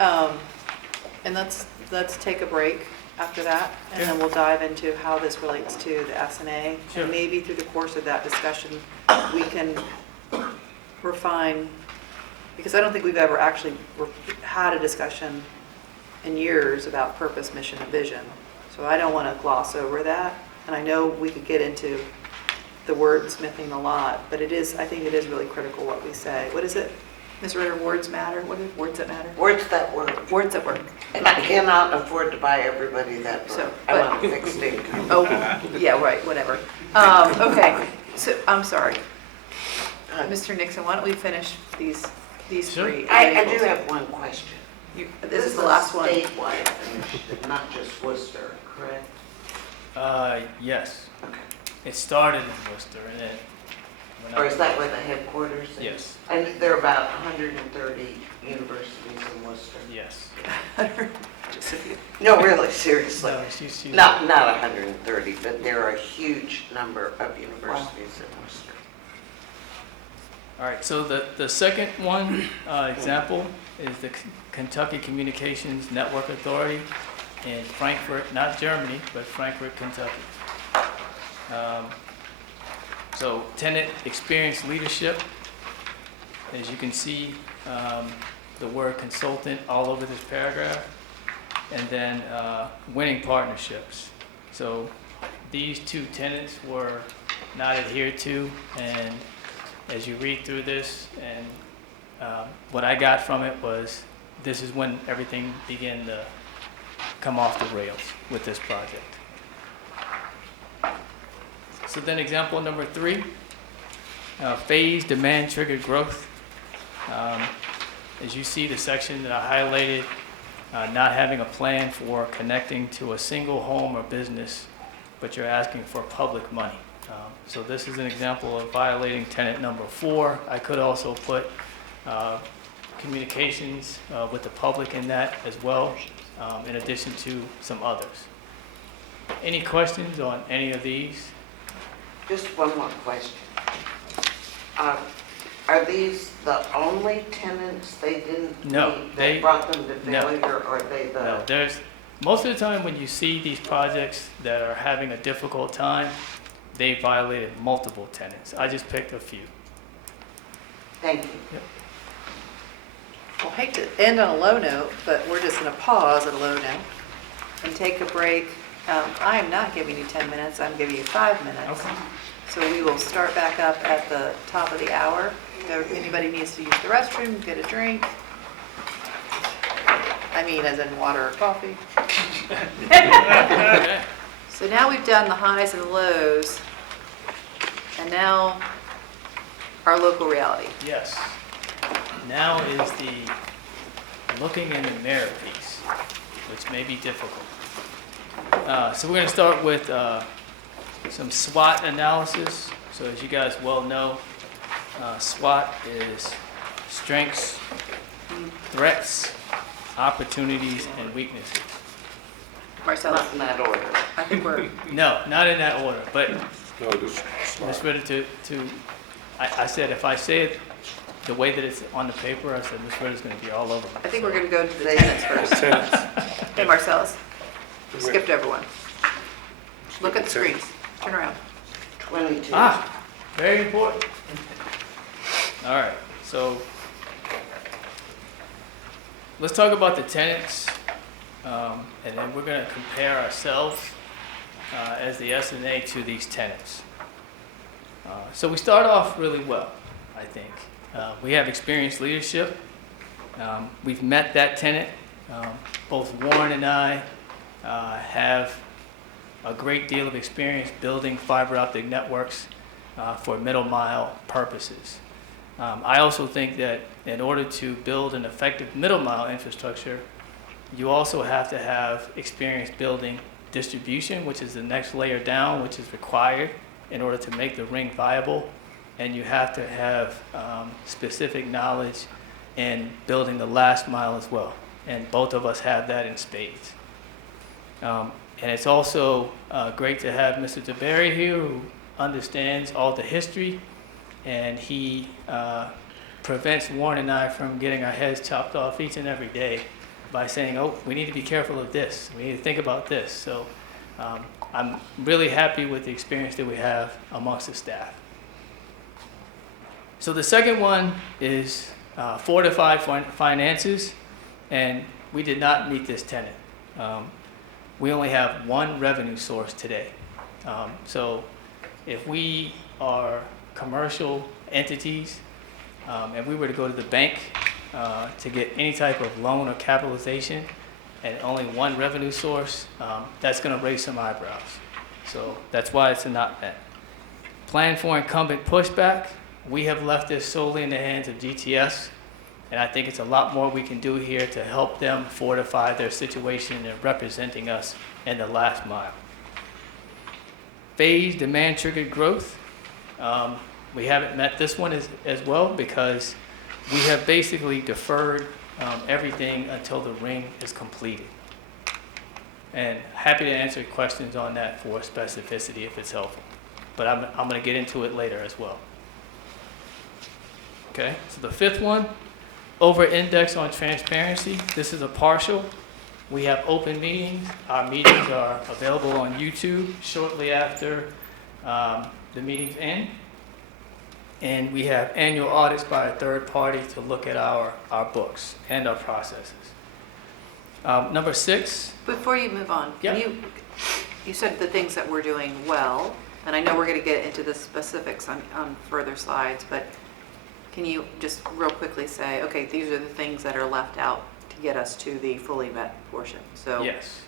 And let's take a break after that, and then we'll dive into how this relates to the SNA. Sure. And maybe through the course of that discussion, we can refine, because I don't think we've ever actually had a discussion in years about purpose, mission, and vision. So I don't want to gloss over that. And I know we could get into the wordsmithing a lot, but I think it is really critical what we say. What is it, Ms. Ritter, words matter? What are words that matter? Words that work. Words that work. And I cannot afford to buy everybody that So, book. I want a fixed income. Oh, yeah, right, whatever. Okay, so, I'm sorry. Mr. Nixon, why don't we finish these Sure. three? I do have one question. This is the last one. This is a statewide initiative, not just Worcester, correct? Yes. Okay. It started in Worcester and then. went Or up- is that where the headquarters is? Yes, And there are about 130 universities in Worcester. yes. Just a few. No, really, seriously. No, she's. Not 130, but there are a huge number of universities in Worcester. All right, so the second one, example, is the Kentucky Communications Network Authority in Frankfurt, not Germany, but Frankfurt, Kentucky. So tenant experience leadership, as you can see, the word consultant all over this paragraph, and then winning partnerships. So these two tenants were not adhered to, and as you read through this, and what I got from it was, this is when everything began to come off the rails with this project. So then example number 3, phase demand triggered growth. As you see the section that I highlighted, not having a plan for connecting to a single home or business, but you're asking for public money. So this is an example of violating tenant number 4. I could also put communications with the public in that as well, in addition to some others. Any questions on any of these? Just one more question. Are these the only tenants they didn't No, meet they- that brought them to no. failure, or are they No, the? there's, most of the time when you see these projects that are having a difficult time, they violated multiple tenants. I just picked a few. Thank you. Well, I hate to end on a low note, but we're just going to pause at a low note and take a break. I am not giving you 10 minutes, I'm giving you 5 minutes. Okay. So we will start back up at the top of the hour. If anybody needs to use the restroom, get a drink. I mean, as in water or coffee. Okay. So now we've done the highs and the lows, and now our local reality. Yes. Now is the looking in the mirror piece, which may be difficult. So we're going to start with some SWOT analysis. So as you guys well know, SWOT is strengths, threats, opportunities, and weaknesses. Marcella, Not in that order. I think we're, No, not in that order, but No, just Ms. slide. Ritter, I said if I say it the way that it's on the paper, I said Ms. Ritter's going to be all over me. I think we're going to go to the tenants first. Hey, Marcellus, skipped over one. Look at the screens, turn around. 22. Ah, very important. All right, so let's talk about the tenants, and then we're going to compare ourselves as the SNA to these tenants. So we start off really well, I think. We have experienced leadership. We've met that tenant. Both Warren and I have a great deal of experience building fiber optic networks for middle mile purposes. I also think that in order to build an effective middle mile infrastructure, you also have to have experience building distribution, which is the next layer down, which is required in order to make the ring viable. And you have to have specific knowledge in building the last mile as well. And both of us have that in spades. And it's also great to have Mr. DeBerry here, who understands all the history, and he prevents Warren and I from getting our heads chopped off each and every day by saying, oh, we need to be careful of this, we need to think about this. So I'm really happy with the experience that we have amongst the staff. So the second one is fortified finances, and we did not meet this tenet. We only have one revenue source today. So if we are commercial entities, and we were to go to the bank to get any type of loan or capitalization and only one revenue source, that's going to raise some eyebrows. So that's why it's a not met. Plan for incumbent pushback. we have left this solely in the hands of GTS, and I think it's a lot more we can do here to help them fortify their situation in representing us in the last mile. Phase demand-triggered growth. We haven't met this one as well because we have basically deferred everything until the ring is completed. And happy to answer questions on that for specificity if it's helpful. But I'm going to get into it later as well. Okay, so the fifth one, over-index on transparency. This is a partial. We have open meetings. Our meetings are available on YouTube shortly after the meetings end. And we have annual audits by a third party to look at our books and our processes. Number 6. Before you move on, Yeah. you said the things that we're doing well, and I know we're going to get into the specifics on further slides, but can you just real quickly say, okay, these are the things that are left out to get us to the fully met portion? So Yes.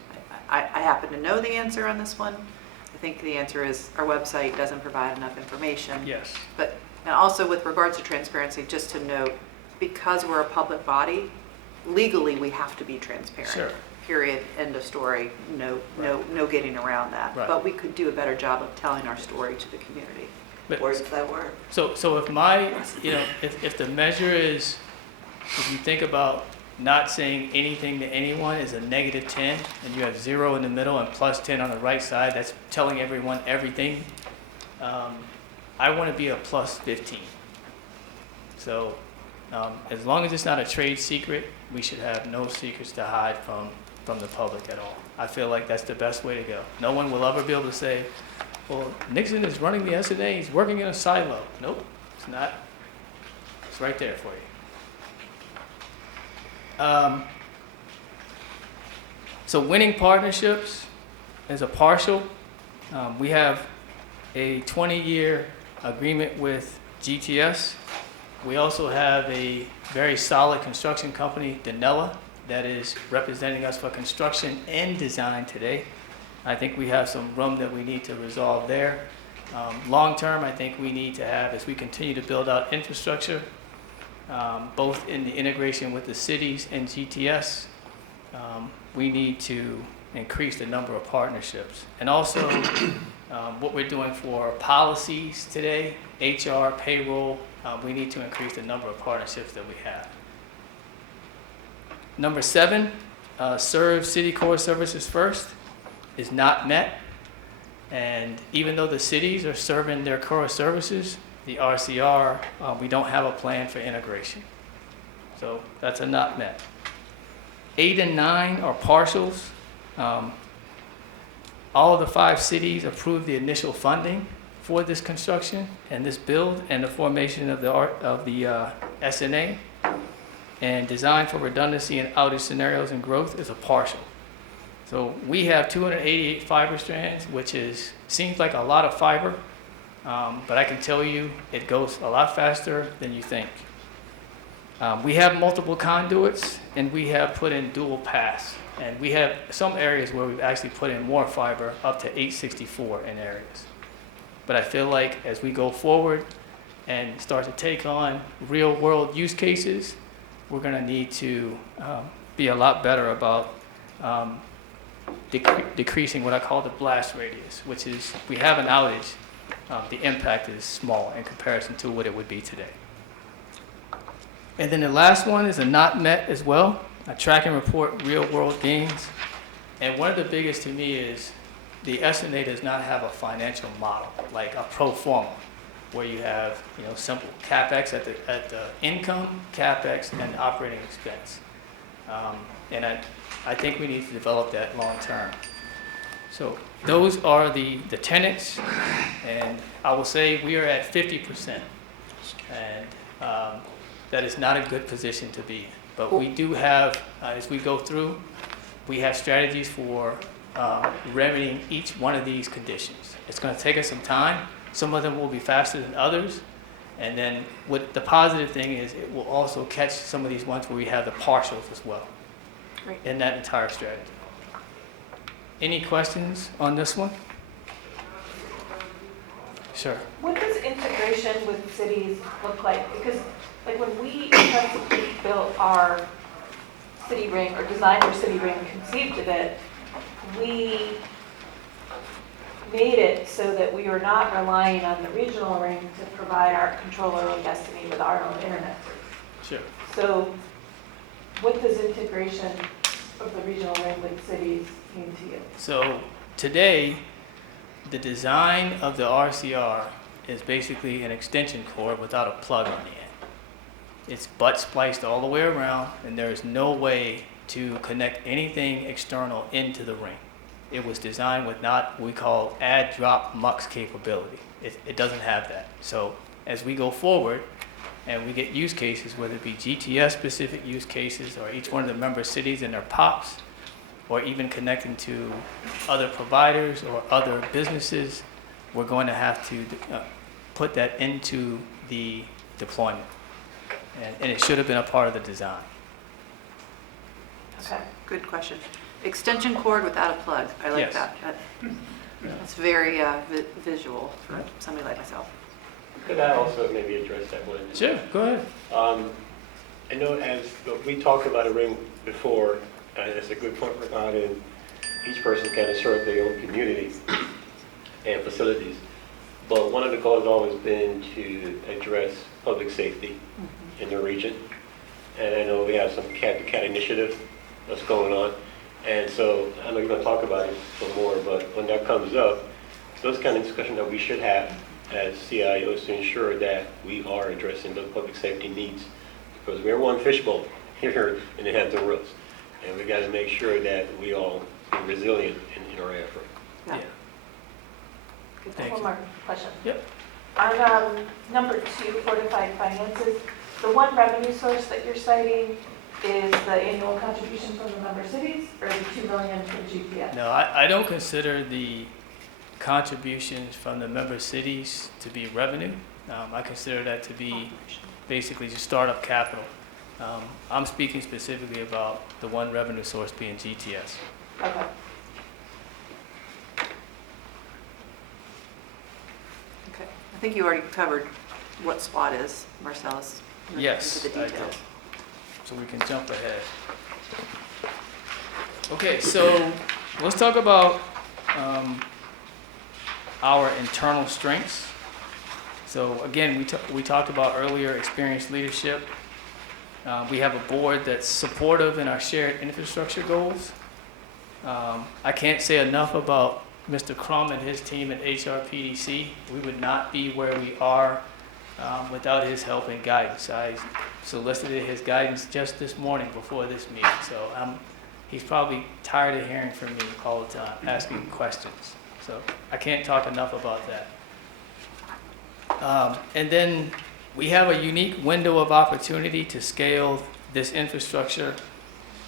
I happen to know the answer on this one. I think the answer is our website doesn't provide enough information. Yes. But, and also with regards to transparency, just to note, because we're a public body, legally we have to be transparent. Sure. Period, end of story, no getting around that. Right. But we could do a better job of telling our story to the community. But, Words that work. so if if the measure is, if you think about not saying anything to anyone is a -10, and you have 0 in the middle and +10 on the right side, that's telling everyone everything. I want to be a +15. So as long as it's not a trade secret, we should have no secrets to hide from the public at all. I feel like that's the best way to go. No one will ever be able to say, well, Nixon is running the SNA, he's working in a silo. Nope, it's not. It's right there for you. So winning partnerships is a partial. We have a 20-year agreement with GTS. We also have a very solid construction company, Danella, that is representing us for construction and design today. I think we have some room that we need to resolve there. Long term, I think we need to have, as we continue to build out infrastructure, both in the integration with the cities and GTS, we need to increase the number of partnerships. And also, what we're doing for policies today, HR, payroll, we need to increase the number of partnerships that we have. Number 7, serve city core services first is not met. And even though the cities are serving their core services, the RCR, we don't have a plan for integration. So that's a not met. 8 and 9 are partials. All of the 5 cities approved the initial funding for this construction and this build and the formation of the SNA. And design for redundancy and outage scenarios and growth is a partial. So we have 288 fiber strands, which seems like a lot of fiber, but I can tell you it goes a lot faster than you think. We have multiple conduits, and we have put in dual pass. And we have some areas where we've actually put in more fiber, up to 864 in areas. But I feel like as we go forward and start to take on real-world use cases, we're going to need to be a lot better about decreasing what I call the blast radius, which is we have an outage, the impact is small in comparison to what it would be today. And then the last one is a not met as well, a track and report real world gains. And one of the biggest to me is the SNA does not have a financial model, like a pro forma, where you have simple CapEx at the income, CapEx, and operating expense. And I think we need to develop that long term. So those are the tenets, and I will say we are at 50%. And that is not a good position to be in. But we do have, as we go through, we have strategies for remedying each one of these conditions. It's going to take us some time. Some of them will be faster than others. And then what the positive thing is, it will also catch some of these ones where we have the partials as well. Great. In that entire strategy. Any questions on this one? Sure. What does integration with cities look like? Because like when we in Chesapeake built our city ring or designed our city ring, conceived of it, we made it so that we were not relying on the regional ring to provide our control our own destiny with our own internet. Sure. So what does integration of the regional ring with cities mean to you? So today, the design of the RCR is basically an extension cord without a plug on the end. It's butt spliced all the way around, and there is no way to connect anything external into the ring. It was designed with not what we call add, drop, mux capability. It doesn't have that. So as we go forward and we get use cases, whether it be GTS specific use cases or each one of the member cities and their POPs, or even connecting to other providers or other businesses, we're going to have to put that into the deployment. And it should have been a part of the design. Okay. Good question. Extension cord without a plug. I like Yes. that. That's very visual for somebody like myself. Could I also maybe address that one? Sure, go ahead. I know as we talked about a ring before, it's a good point regarding each person kind of serve their own community and facilities. But one of the goals has always been to address public safety in the region. And I know we have some cat-to-cat initiative that's going on. And so I know you're going to talk about it some more, but when that comes up, those kind of discussions that we should have as CIOs to ensure that we are addressing those public safety needs. Because we're one fishbowl here in the Hampton Roads. And we got to make sure that we all be resilient in our effort. Yeah. Thank One you. more question. Yep. On number 2, fortified finances, the one revenue source that you're citing is the annual contribution from the member cities, or the $2 million from GPS? No, I don't consider the contributions from the member cities to be revenue. I consider that to be basically just startup capital. I'm speaking specifically about the one revenue source being GTS. Okay. Okay. I think you already covered what SWAT is, Marcellus. Yes, Into the I did. details. So we can jump ahead. Okay, so let's talk about our internal strengths. So again, we talked about earlier experienced leadership. We have a board that's supportive in our shared infrastructure goals. I can't say enough about Mr. Crum and his team at HRPDC. We would not be where we are without his help and guidance. I solicited his guidance just this morning before this meeting, so he's probably tired of hearing from me all the time, asking questions. So I can't talk enough about that. And then we have a unique window of opportunity to scale this infrastructure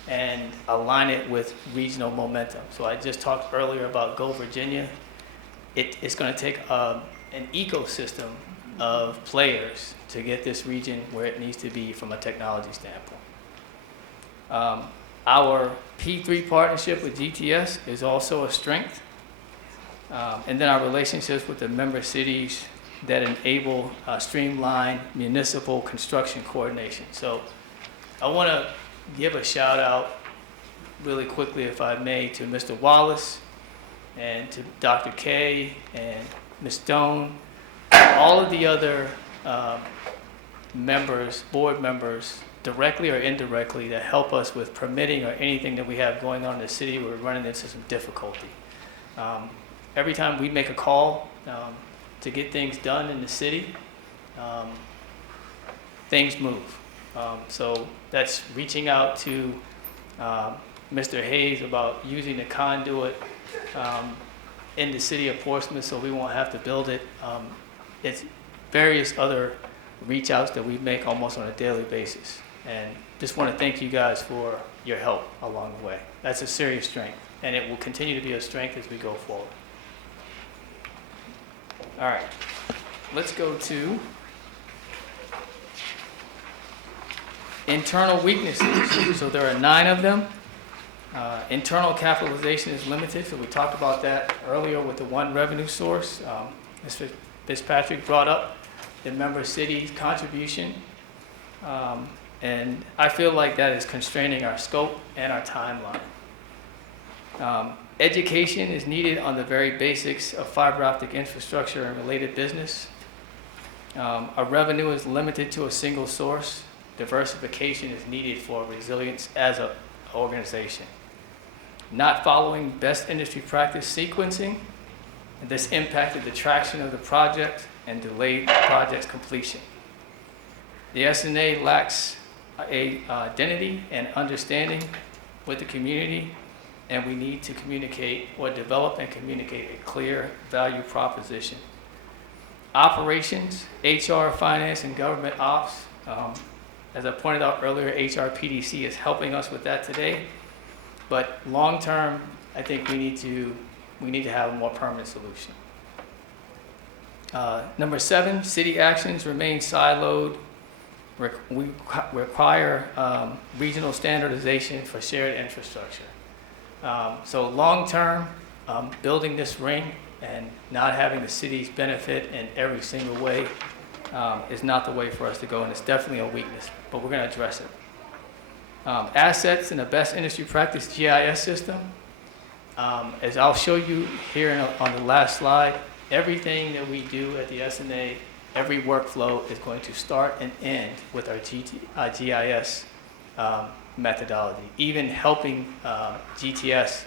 and align it with regional momentum. So I just talked earlier about Go Virginia. It's going to take an ecosystem of players to get this region where it needs to be from a technology standpoint. Our P3 partnership with GTS is also a strength. And then our relationships with the member cities that enable streamlined municipal construction coordination. So I want to give a shout out really quickly, if I may, to Mr. Wallace and to Dr. K and Ms. Stone, all of the other members, board members, directly or indirectly, that help us with permitting or anything that we have going on in the city. We're running into some difficulty. Every time we make a call to get things done in the city, things move. So that's reaching out to Mr. Hayes about using the conduit in the city of Portsmouth so we won't have to build it. It's various other reach outs that we make almost on a daily basis. And just want to thank you guys for your help along the way. That's a serious strength, and it will continue to be a strength as we go forward. All right, let's go to internal weaknesses. So there are 9 of them. Internal capitalization is limited, so we talked about that earlier with the one revenue source. Fitzpatrick brought up the member city's contribution. And I feel like that is constraining our scope and our timeline. Education is needed on the very basics of fiber optic infrastructure and related business. Our revenue is limited to a single source. Diversification is needed for resilience as an organization. Not following best industry practice sequencing, and this impacted the traction of the project and delayed the project's completion. The SNA lacks a identity and understanding with the community, and we need to communicate or develop and communicate a clear value proposition. Operations, HR, finance, and government ops. As I pointed out earlier, HRPDC is helping us with that today. But long term, I think we need to have a more permanent solution. Number 7, city actions remain siloed. We require regional standardization for shared infrastructure. So long term, building this ring and not having the cities benefit in every single way is not the way for us to go, and it's definitely a weakness, but we're going to address it. Assets in the best industry practice GIS system. As I'll show you here on the last slide, everything that we do at the SNA, every workflow is going to start and end with our GIS methodology, even helping GTS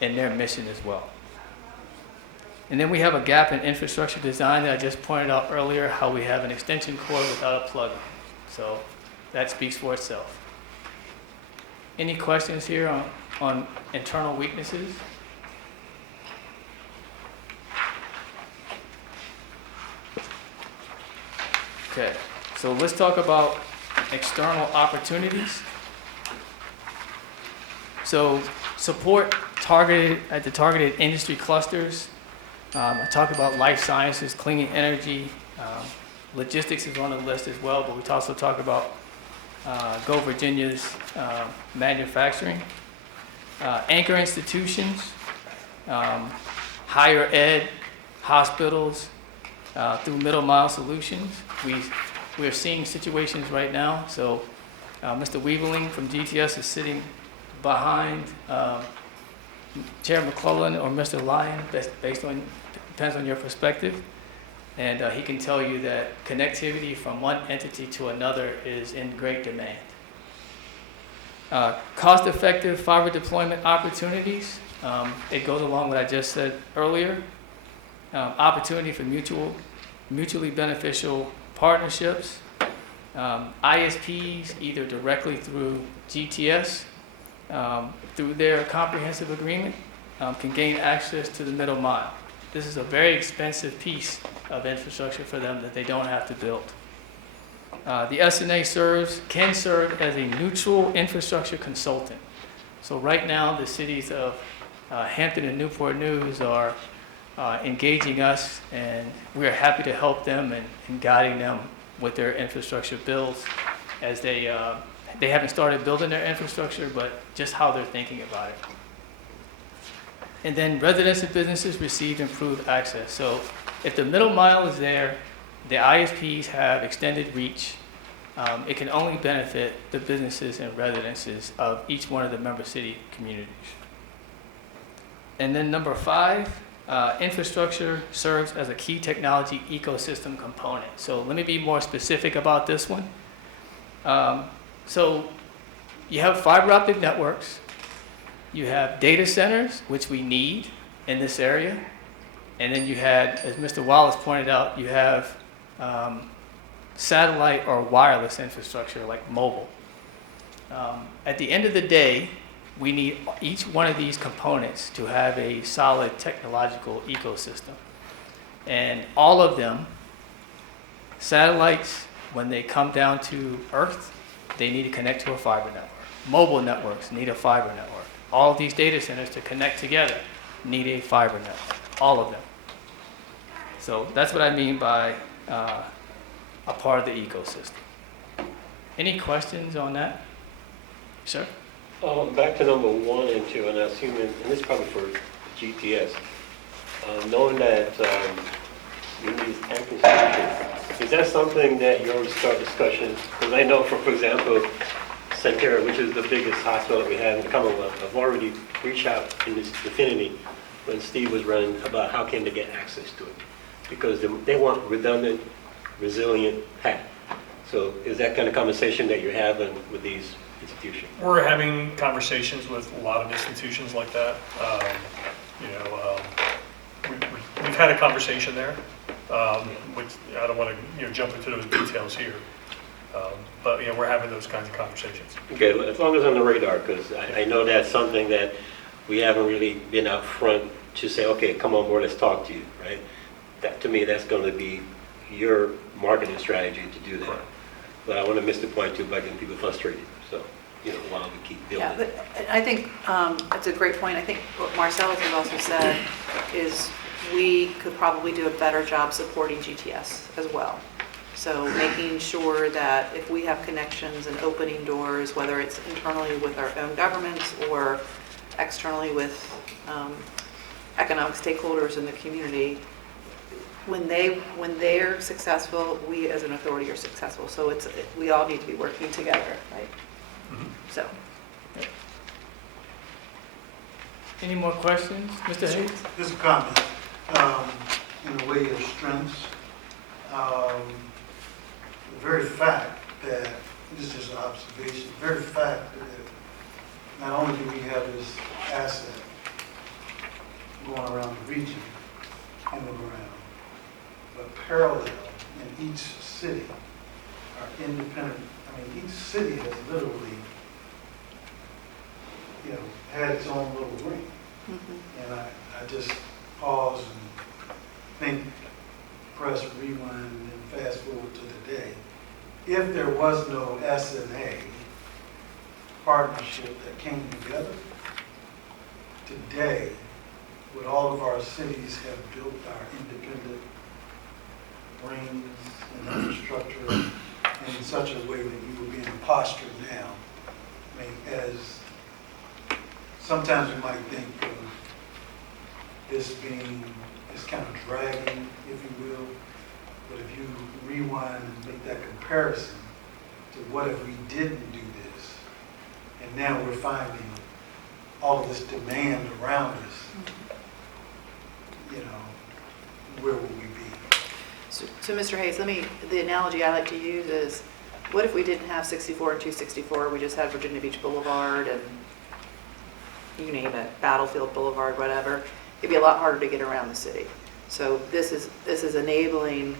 in their mission as well. And then we have a gap in infrastructure design that I just pointed out earlier, how we have an extension cord without a plug-in. So that speaks for itself. Any questions here on internal weaknesses? Okay, so let's talk about external opportunities. So support at the targeted industry clusters. I talk about life sciences, clean energy, logistics is on the list as well, but we also talk about Go Virginia's manufacturing. Anchor institutions, higher ed, hospitals, through middle mile solutions. We are seeing situations right now. So Mr. Weeveling from GTS is sitting behind Chair McClellan or Mr. Lyon, depends on your perspective. And he can tell you that connectivity from one entity to another is in great demand. Cost-effective fiber deployment opportunities. It goes along with what I just said earlier. Opportunity for mutually beneficial partnerships. ISPs, either directly through GTS, through their comprehensive agreement, can gain access to the middle mile. This is a very expensive piece of infrastructure for them that they don't have to build. The SNA can serve as a neutral infrastructure consultant. So right now, the cities of Hampton and Newport News are engaging us, and we are happy to help them and guiding them with their infrastructure builds as they haven't started building their infrastructure, but just how they're thinking about it. And then residents and businesses receive improved access. So if the middle mile is there, the ISPs have extended reach. It can only benefit the businesses and residences of each one of the member city communities. And then number 5, infrastructure serves as a key technology ecosystem component. So let me be more specific about this one. So you have fiber optic networks, you have data centers, which we need in this area, and then you had, as Mr. Wallace pointed out, you have satellite or wireless infrastructure like mobile. At the end of the day, we need each one of these components to have a solid technological ecosystem. And all of them, satellites, when they come down to Earth, they need to connect to a fiber network. Mobile networks need a fiber network. All of these data centers to connect together need a fiber network, all of them. So that's what I mean by a part of the ecosystem. Any questions on that? Sir? Back to number 1 and 2, and I assume, and this is probably for GTS, knowing that communities and constitutions. Is that something that you already start discussion? Because I know, for example, St. Clair, which is the biggest hospital that we have in the Commonwealth, I've already reached out in this vicinity when Steve was running about how can they get access to it. Because they want redundant, resilient PAC. So is that kind of conversation that you're having with these institutions? We're having conversations with a lot of institutions like that. We've had a conversation there, which I don't want to jump into those details here. But we're having those kinds of conversations. Okay, well, as long as on the radar, because I know that's something that we haven't really been out front to say, okay, come on board, let's talk to you, right? That, to me, that's going to be your marketing strategy to do that. Correct. But I want to miss the point too by getting people frustrated. So, while we keep building. Yeah, but I think it's a great point. I think what Marcellus has also said is we could probably do a better job supporting GTS as well. So making sure that if we have connections and opening doors, whether it's internally with our own governments or externally with economic stakeholders in the community, when they're successful, we as an authority are successful. So we all need to be working together, right? So. Any more questions? Mr. Hayes? Just a comment, in a way of strengths. The very fact that, this is just an observation, the very fact that not only do we have this asset going around the region and around, but parallel in each city are independent. I mean, each city has literally, had its own little ring. And I just pause and think, press rewind, and then fast forward to today. If there was no SNA partnership that came together, today, would all of our cities have built our independent rings and infrastructure in such a way that we would be in a posture now? I mean, as sometimes we might think of this being, this kind of dragging, if you will, but if you rewind and make that comparison to what if we didn't do this, and now we're finding all of this demand around us, where would we be? So Mr. Hayes, the analogy I like to use is, what if we didn't have 64 and 264, we just had Virginia Beach Boulevard and you name it, Battlefield Boulevard, whatever. It'd be a lot harder to get around the city. So this is enabling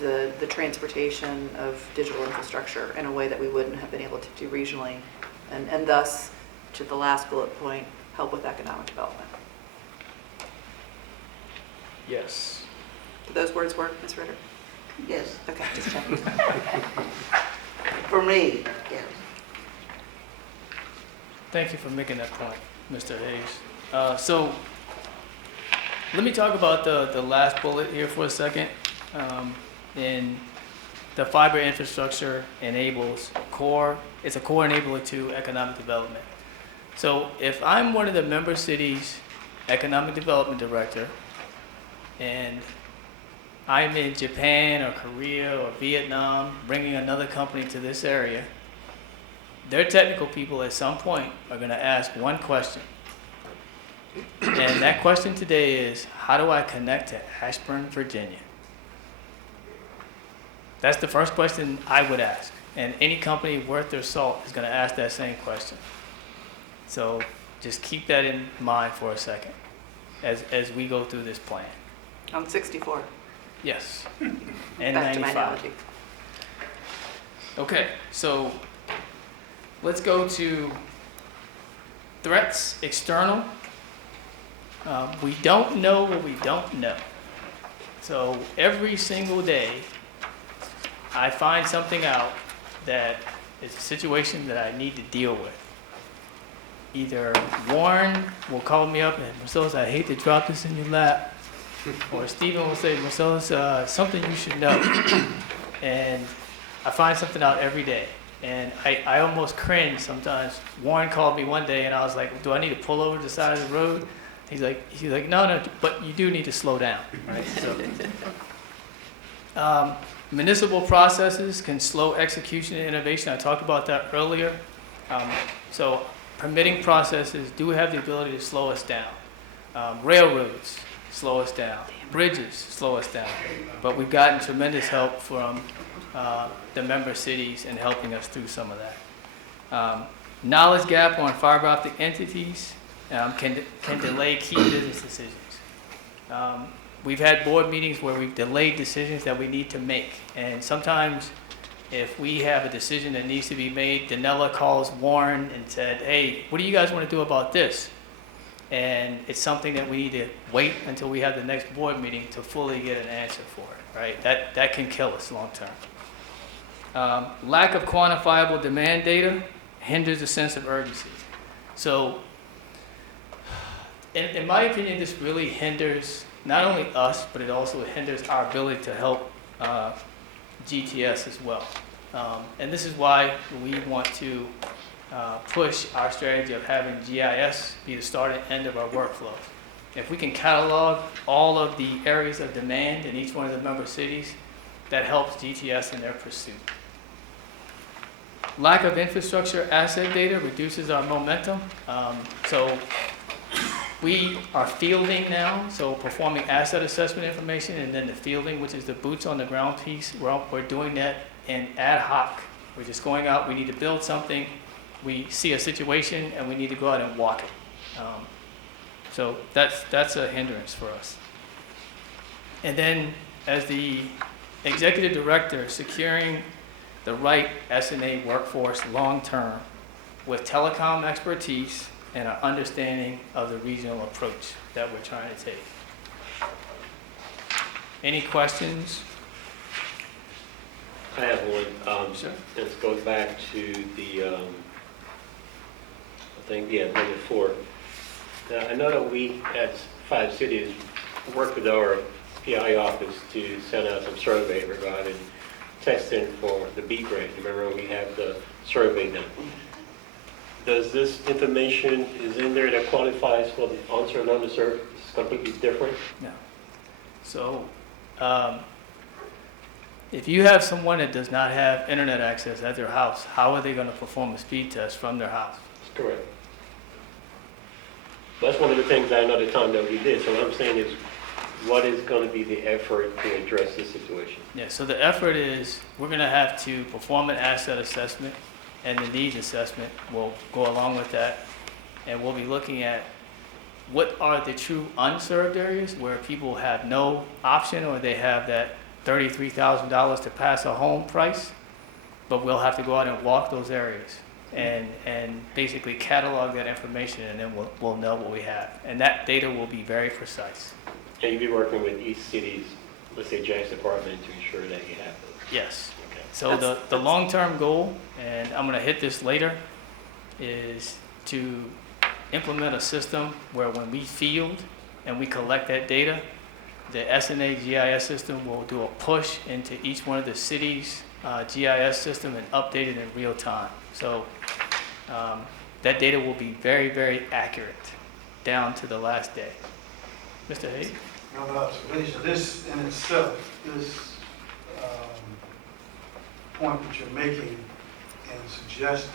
the transportation of digital infrastructure in a way that we wouldn't have been able to do regionally, and thus, to the last bullet point, help with economic development. Yes. Do those words work, Ms. Ritter? Yes, Okay, just checking. for me, yes. Thank you for making that point, Mr. Hayes. So let me talk about the last bullet here for a second. And the fiber infrastructure enables it's a core enabler to economic development. So if I'm one of the member cities' economic development director, and I'm in Japan or Korea or Vietnam bringing another company to this area, their technical people at some point are going to ask one question. And that question today is, how do I connect to Ashburn, Virginia? That's the first question I would ask. And any company worth their salt is going to ask that same question. So just keep that in mind for a second as we go through this plan. On 64. Yes. And Back to my 95. analogy. Okay, so let's go to threats external. We don't know what we don't know. So every single day, I find something out that is a situation that I need to deal with. Either Warren will call me up and, Marcellus, I hate to drop this in your lap. Or Stephen will say, Marcellus, something you should know. And I find something out every day. And I almost cringe sometimes. Warren called me one day and I was like, do I need to pull over to the side of the road? He's like, no, but you do need to slow down, right? So Municipal processes can slow execution and innovation. I talked about that earlier. So permitting processes do have the ability to slow us down. Railroads slow us down. Bridges slow us down. But we've gotten tremendous help from the member cities in helping us through some of that. Knowledge gap on fiber optic entities can delay key business decisions. We've had board meetings where we've delayed decisions that we need to make. And sometimes if we have a decision that needs to be made, Danella calls Warren and said, hey, what do you guys want to do about this? And it's something that we need to wait until we have the next board meeting to fully get an answer for it, right? That can kill us long term. Lack of quantifiable demand data hinders a sense of urgency. So in my opinion, this really hinders not only us, but it also hinders our ability to help GTS as well. And this is why we want to push our strategy of having GIS be the start and end of our workflows. If we can catalog all of the areas of demand in each one of the member cities, that helps GTS in their pursuit. Lack of infrastructure asset data reduces our momentum. So we are fielding now, so performing asset assessment information, and then the fielding, which is the boots on the ground piece. We're doing that in ad hoc. We're just going out, we need to build something, we see a situation, and we need to go out and walk it. So that's a hindrance for us. And then as the executive director, securing the right SNA workforce long-term with telecom expertise and an understanding of the regional approach that we're trying to take. Any questions? I have one. Sure. This goes back to the, I think, number 4. Now, I know that we, as 5 cities, work with our PI office to send out some survey regarding testing for the beat rate. Remember when we have the survey done? Does this information is in there that qualifies for the unserved and underserved? It's completely different? No. So if you have someone that does not have internet access at their house, how are they going to perform a speed test from their house? That's correct. That's one of the things I know the time that we did. So what I'm saying is, what is going to be the effort to address this situation? Yeah, so the effort is we're going to have to perform an asset assessment, and the needs assessment will go along with that. And we'll be looking at what are the true unserved areas where people have no option or they have that $33,000 to pass a home price, but we'll have to go out and walk those areas and basically catalog that information, and then we'll know what we have. And that data will be very precise. And you'll be working with each city's, let's say, Jack's department to ensure that you have those? Yes. Okay. So the long-term goal, and I'm going to hit this later, is to implement a system where when we field and we collect that data, the SNA GIS system will do a push into each one of the cities' GIS system and update it in real time. So that data will be very, very accurate down to the last day. Mr. Hayes? Another observation, this in itself, this point that you're making and suggesting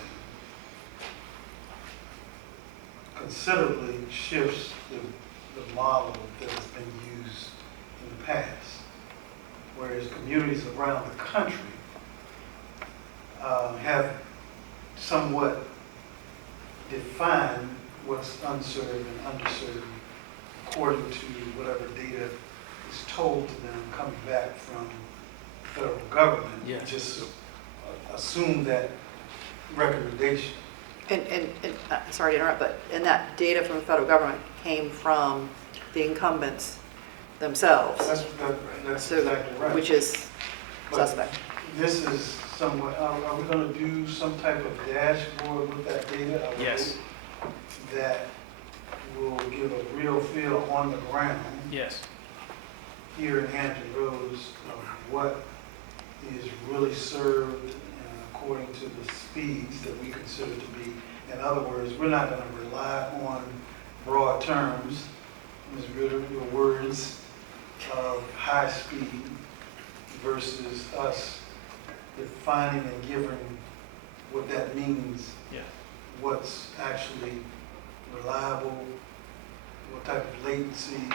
considerably shifts the model that has been used in the past. Whereas communities around the country have somewhat defined what's unserved and underserved according to whatever data is told to them coming back from the federal government. Yeah. Just assume that recommendation. And sorry to interrupt, but and that data from the federal government came from the incumbents themselves. That's So, exactly right. which is But suspect. This is somewhat, are we going to do some type of dashboard with that data? I would Yes. hope that will give a real feel on the ground Yes. here in Hampton Roads of what is really served according to the speeds that we consider to be. In other words, we're not going to rely on broad terms, Ms. Ritter, your words of high speed. versus us defining and giving what that means, Yeah. what's actually reliable, what type of latency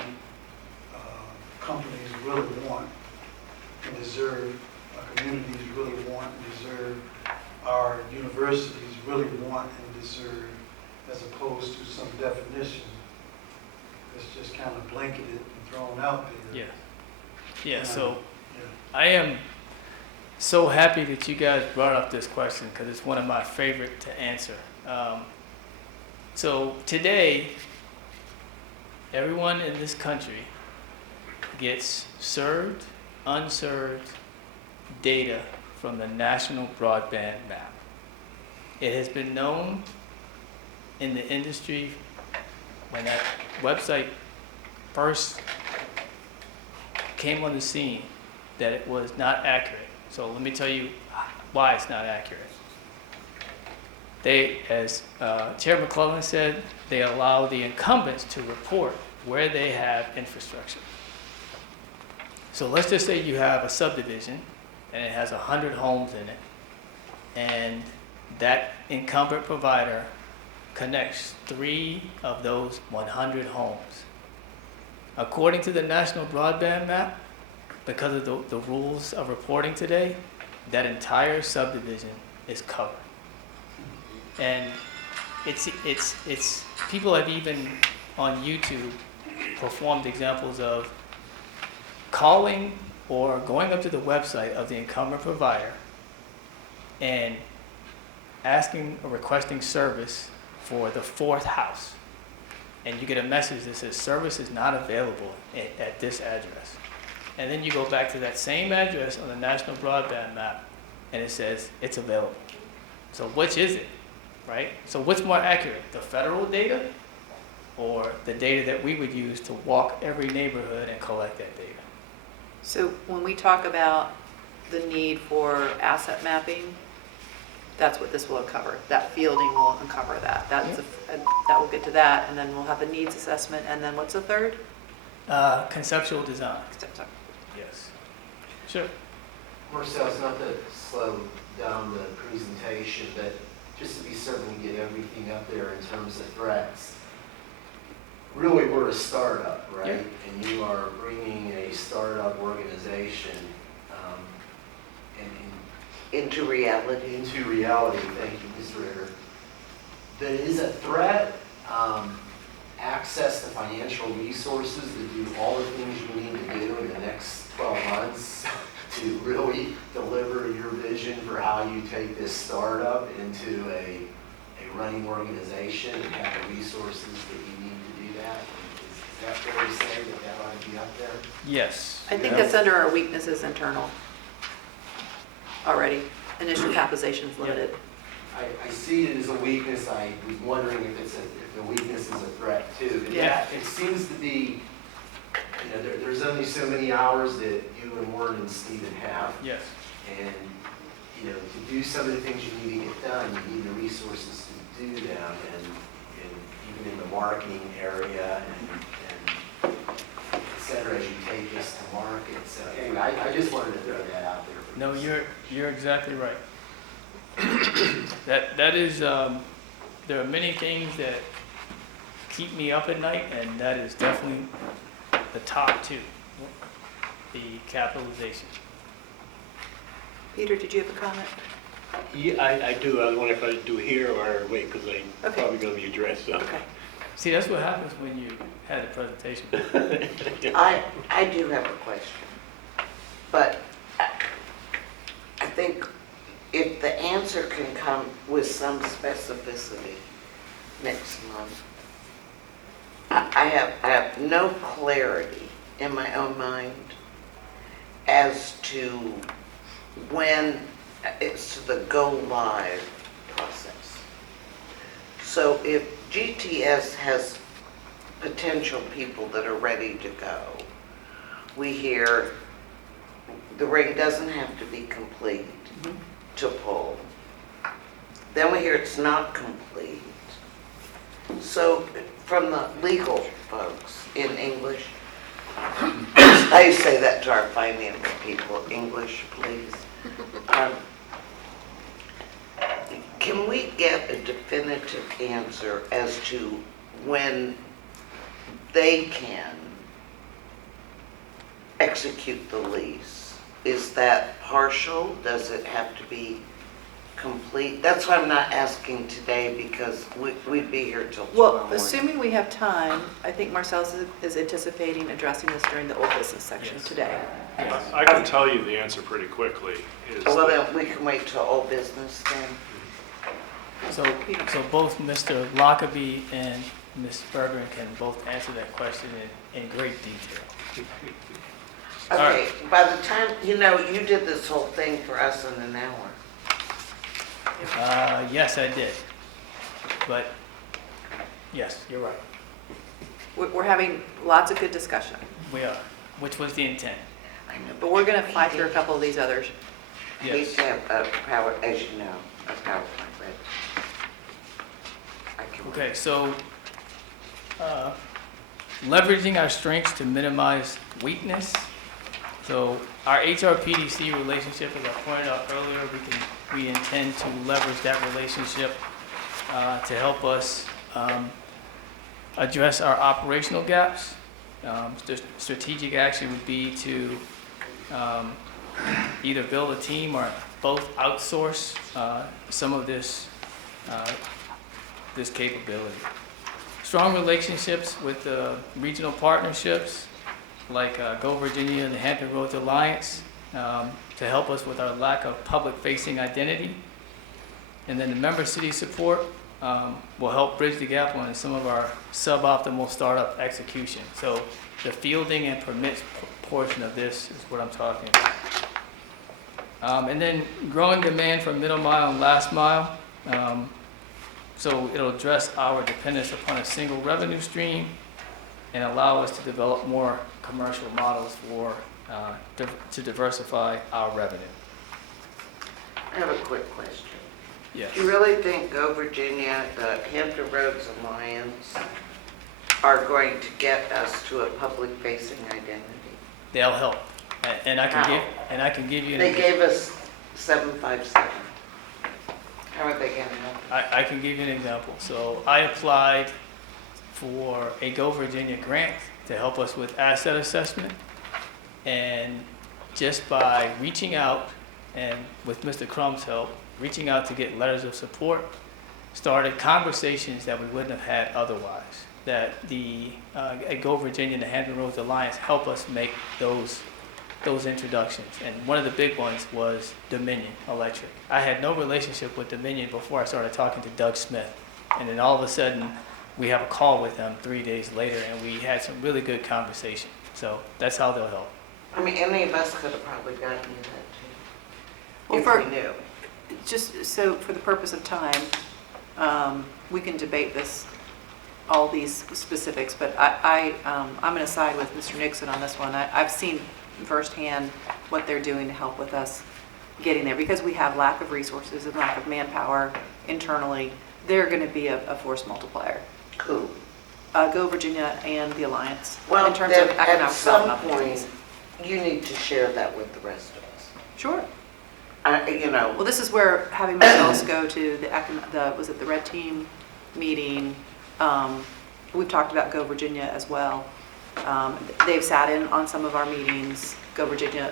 companies really want and deserve, our communities really want and deserve, our universities really want and deserve, as opposed to some definition that's just kind of blanketed and thrown out there. Yeah, so Yeah. I am so happy that you guys brought up this question because it's one of my favorite to answer. So today, everyone in this country gets served, unserved data from the National Broadband Map. It has been known in the industry when that website first came on the scene that it was not accurate. So let me tell you why it's not accurate. They, as Chair McClellan said, they allow the incumbents to report where they have infrastructure. So let's just say you have a subdivision and it has 100 homes in it, and that incumbent provider connects 3 of those 100 homes. According to the National Broadband Map, because of the rules of reporting today, that entire subdivision is covered. And it's people have even on YouTube performed examples of calling or going up to the website of the incumbent provider and asking or requesting service for the 4th house. And you get a message that says service is not available at this address. And then you go back to that same address on the National Broadband Map and it says it's available. So which is it, right? So what's more accurate, the federal data or the data that we would use to walk every neighborhood and collect that data? So when we talk about the need for asset mapping, that's what this will uncover. That fielding will uncover that. That will get to that, and then we'll have a needs assessment, and then what's the third? Conceptual design. Yes. Sure. Marcel, it's not to slow down the presentation, but just to be certain we get everything up there in terms of threats. Really, we're a startup, right? Yeah. And you are bringing a startup organization Into reality. into reality. Thank you, Ms. Ritter. That is a threat. Access to financial resources to do all the things you need to do in the next 12 months to really deliver your vision for how you take this startup into a running organization and have the resources that you need to do that. Is that fair to say that ought to be up there? Yes. I think that's under our weaknesses internal already. Initial capitalization is limited. I see it as a weakness. I was wondering if the weakness is a threat too. But Yeah. It seems to be, there's only so many hours that you and Warren and Stephen have. Yes. And, to do some of the things you need to get done, you need the resources to do them, and even in the marketing area and et cetera, as you take this to market. So anyway, I just wanted to throw that out there. No, you're exactly right. That is, there are many things that keep me up at night, and that is definitely the top 2, the capitalization. Peter, did you have a comment? Yeah, I do. I was wondering if I should do here or wait, because I'm Okay. probably going to be addressed. So. Okay. See, that's what happens when you had a presentation. I do have a question, but I think if the answer can come with some specificity next month, I have no clarity in my own mind as to when it's the go live process. So if GTS has potential people that are ready to go, we hear the ring doesn't have to be complete to pull. Then we hear it's not complete. So from the legal folks in English, I used to say that to our finance people, English, please. Can we get a definitive answer as to when they can execute the lease? Is that partial? Does it have to be complete? That's why I'm not asking today, because we'd be here till tomorrow Well, morning. assuming we have time, I think Marcellus is anticipating addressing this during the old business section Yes. today. I can tell you the answer pretty quickly. Is Well, that- then we can wait till old business then. So both Mr. Lockerbie and Ms. Bergeron can both answer that question in great detail. Okay, by the time, you did this whole thing for us in an hour. Yes, I did. But, yes, you're right. We're having lots of good discussion, We are, which was the intent. I know, but we're going to fly through a couple of these others. We Yes. have a power, as you know, a PowerPoint ready. I can. Okay, so leveraging our strengths to minimize weakness. So our HRPDC relationship, as I pointed out earlier, we intend to leverage that relationship to help us address our operational gaps. Strategic action would be to either build a team or both outsource some of this capability. Strong relationships with regional partnerships like Go Virginia and the Hampton Roads Alliance to help us with our lack of public-facing identity. And then the member city support will help bridge the gap on some of our suboptimal startup execution. So the fielding and permits portion of this is what I'm talking about. And then growing demand for middle mile and last mile. So it'll address our dependence upon a single revenue stream and allow us to develop more commercial models to diversify our revenue. I have a quick question. Yes. Do you really think Go Virginia, the Hampton Roads Alliance, are going to get us to a public-facing identity? They'll help. And I How? can give you They gave us 757. How are they going to help? I can give you an example. So I applied for a Go Virginia grant to help us with asset assessment. And just by reaching out and with Mr. Crumb's help, reaching out to get letters of support, started conversations that we wouldn't have had otherwise. That the Go Virginia and the Hampton Roads Alliance help us make those introductions. And one of the big ones was Dominion Electric. I had no relationship with Dominion before I started talking to Doug Smith. And then all of a sudden, we have a call with them 3 days later, and we had some really good conversation. So that's how they'll help. I mean, any of us could have probably gotten you that too. Well, If for- we knew. Just so for the purpose of time, we can debate all these specifics, but I'm going to side with Mr. Nixon on this one. I've seen firsthand what they're doing to help with us getting there, because we have lack of resources and lack of manpower internally. They're going to be a force multiplier. Who? Go Virginia and the Alliance, Well, in terms then of economic at some development point, opportunities. you need to share that with the rest of us. Sure. Well, This is where having Marcellus go to was it the Red Team meeting? We've talked about Go Virginia as well. They've sat in on some of our meetings, Go Virginia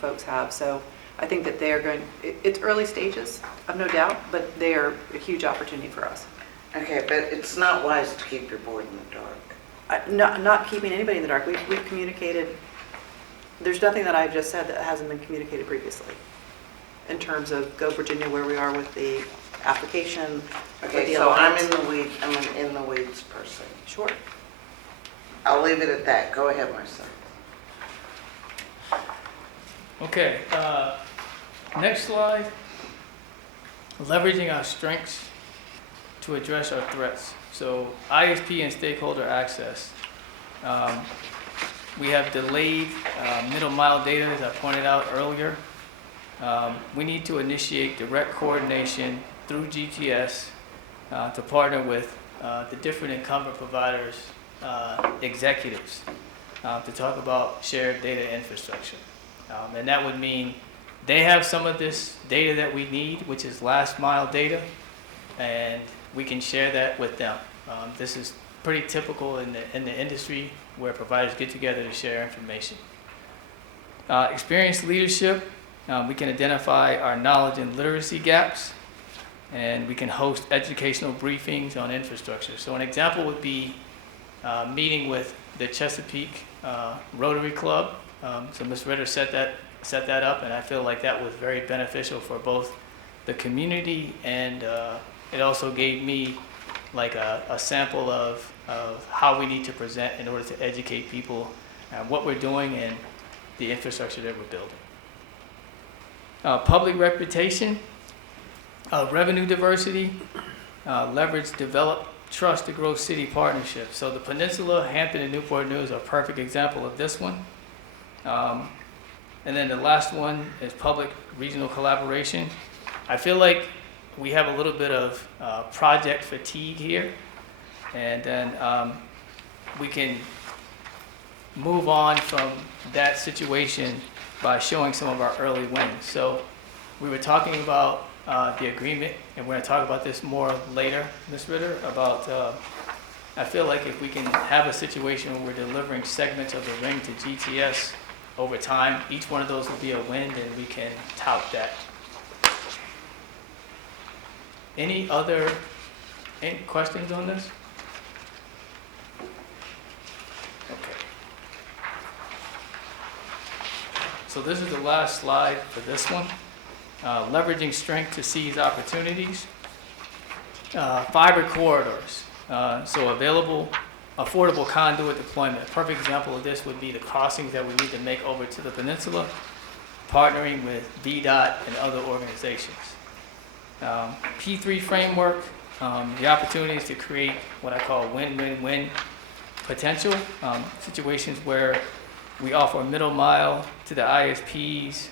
folks have. So I think that it's early stages, I've no doubt, but they are a huge opportunity for us. Okay, but it's not wise to keep your board in the dark. Not keeping anybody in the dark. We've communicated. There's nothing that I've just said that hasn't been communicated previously in terms of Go Virginia, where we are with the application. with Okay, the so I'm Alliance. in the weeds, I'm an in the weeds person. Sure. I'll leave it at that. Go ahead, Marcel. Okay, next slide. Leveraging our strengths to address our threats. So ISP and stakeholder access. We have delayed middle mile data, as I pointed out earlier. We need to initiate direct coordination through GTS to partner with the different incumbent providers, executives. to talk about shared data infrastructure. And that would mean they have some of this data that we need, which is last mile data, and we can share that with them. This is pretty typical in the industry where providers get together to share information. Experienced leadership, we can identify our knowledge and literacy gaps, and we can host educational briefings on infrastructure. So an example would be meeting with the Chesapeake Rotary Club. So Ms. Ritter set that up, and I feel like that was very beneficial for both the community, and it also gave me like a sample of how we need to present in order to educate people what we're doing and the infrastructure that we're building. Public reputation, revenue diversity, leverage, develop, trust to grow city partnerships. So the Peninsula, Hampton, and Newport News are a perfect example of this one. And then the last one is public regional collaboration. I feel like we have a little bit of project fatigue here, and then we can move on from that situation by showing some of our early wins. So we were talking about the agreement, and we're going to talk about this more later, Ms. Ritter, about I feel like if we can have a situation where we're delivering segments of the ring to GTS over time, each one of those will be a win, and we can tout that. Any questions on this? Okay. So this is the last slide for this one. Leveraging strength to seize opportunities. Fiber corridors. So available, affordable conduit deployment. A perfect example of this would be the crossings that we need to make over to the peninsula, partnering with VDOT and other organizations. P3 framework, the opportunities to create what I call win-win-win potential, situations where we offer middle mile to the ISPs,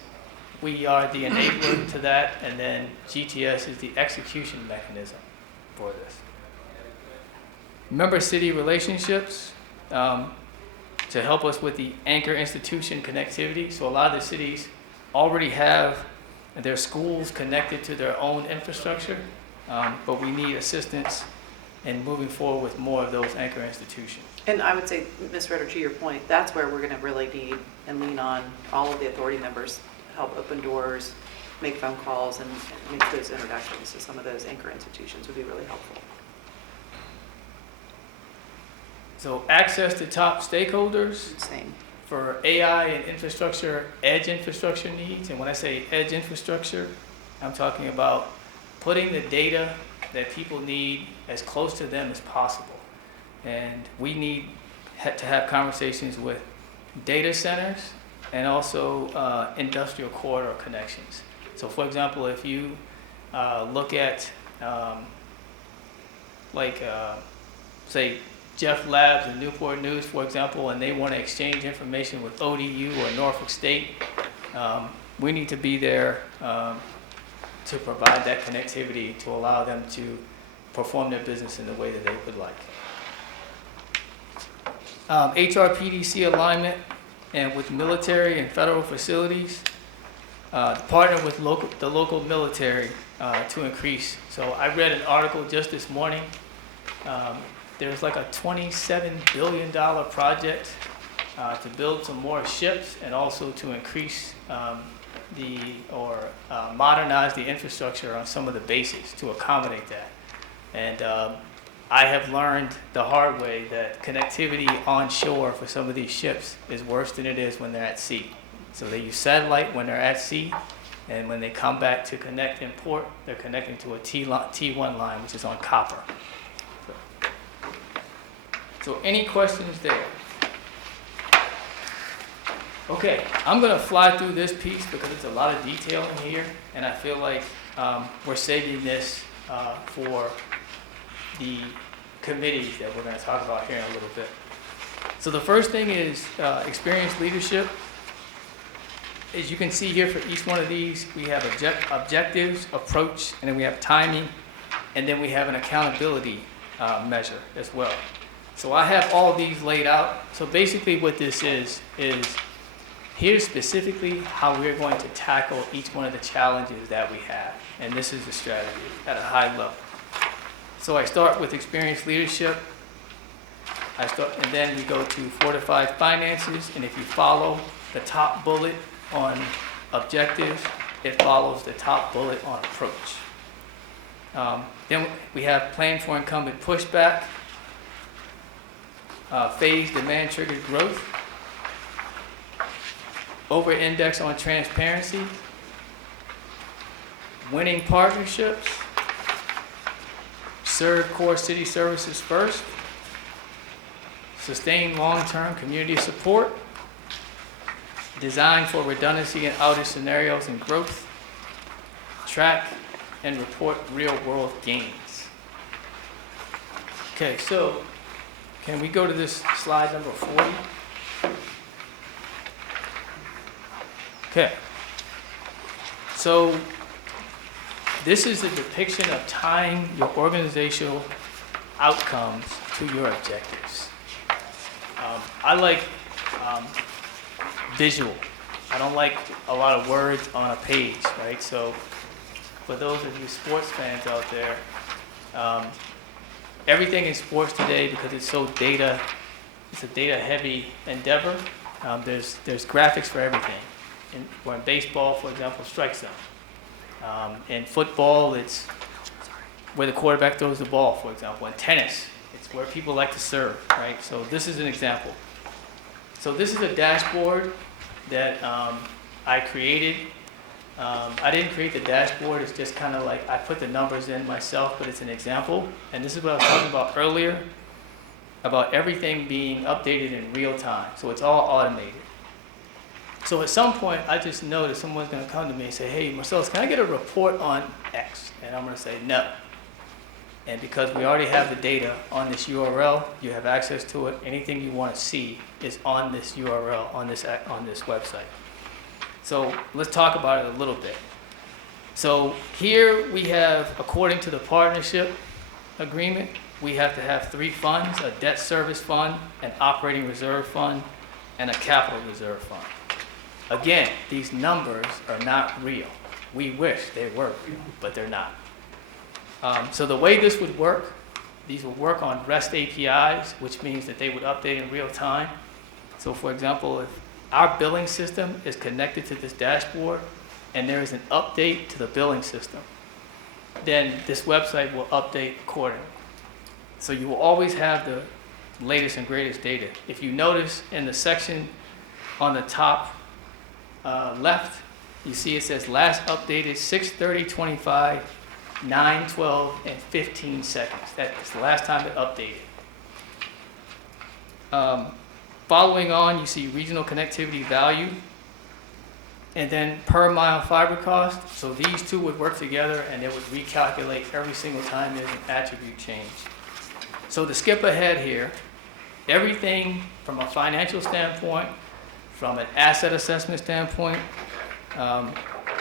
we are the enabler to that, and then GTS is the execution mechanism for this. Member city relationships, to help us with the anchor institution connectivity. So a lot of the cities already have their schools connected to their own infrastructure, but we need assistance in moving forward with more of those anchor institutions. And I would say, Ms. Ritter, to your point, that's where we're going to really need and lean on all of the authority members to help open doors, make phone calls, and make those introductions to some of those anchor institutions would be really helpful. So access to top stakeholders. Same. For AI and infrastructure, edge infrastructure needs. And when I say edge infrastructure, I'm talking about putting the data that people need as close to them as possible. And we need to have conversations with data centers and also industrial corridor connections. So for example, if you look at say Jeff Labs and Newport News, for example, and they want to exchange information with ODU or Norfolk State, we need to be there to provide that connectivity to allow them to perform their business in the way that they would like. HRPDC alignment and with military and federal facilities, partner with the local military to increase. So I read an article just this morning. There's like a $27 billion project to build some more ships and also to increase modernize the infrastructure on some of the bases to accommodate that. And I have learned the hard way that connectivity on shore for some of these ships is worse than it is when they're at sea. So they use satellite when they're at sea, and when they come back to connect in port, they're connecting to a T1 line, which is on copper. So any questions there? Okay, I'm going to fly through this piece because there's a lot of detail in here, and I feel like we're saving this for the committees that we're going to talk about here in a little bit. So the first thing is experienced leadership. As you can see here for each one of these, we have objectives, approach, and then we have timing, and then we have an accountability measure as well. So I have all these laid out. So basically what this is here's specifically how we're going to tackle each one of the challenges that we have. And this is the strategy at a high level. So I start with experienced leadership. And then we go to fortified finances. And if you follow the top bullet on objectives, it follows the top bullet on approach. Then we have plan for incumbent pushback, phase demand triggered growth, over-index on transparency, winning partnerships, serve core city services first, sustain long-term community support, design for redundancy in outage scenarios and growth, track and report real-world gains. Okay, so can we go to this slide number 40? Okay. So this is a depiction of tying your organizational outcomes to your objectives. I like visual. I don't like a lot of words on a page, right? So for those of you sports fans out there, everything in sports today, because it's so it's a data-heavy endeavor, there's graphics for everything. In baseball, for example, strike zone. In football, it's where the quarterback throws the ball, for example. In tennis, it's where people like to serve, right? So this is an example. So this is a dashboard that I created. I didn't create the dashboard. It's just kind of like I put the numbers in myself, but it's an example. And this is what I was talking about earlier, about everything being updated in real time. So it's all automated. So at some point, I just know that someone's going to come to me and say, hey, Marcellus, can I get a report on X? And I'm going to say no. And because we already have the data on this URL, you have access to it. Anything you want to see is on this URL, on this website. So let's talk about it a little bit. So here we have, according to the partnership agreement, we have to have 3 funds: a debt service fund, an operating reserve fund, and a capital reserve fund. Again, these numbers are not real. We wish they were real, but they're not. So the way this would work, these will work on REST APIs, which means that they would update in real time. So for example, if our billing system is connected to this dashboard and there is an update to the billing system, then this website will update accordingly. So you will always have the latest and greatest data. If you notice in the section on the top left, you see it says last updated 6/30/25, 9/12 and 15 seconds. That is the last time it updated. Following on, you see regional connectivity value, and then per mile fiber cost. So these two would work together and it would recalculate every single time there's an attribute change. So to skip ahead here, everything from a financial standpoint, from an asset assessment standpoint,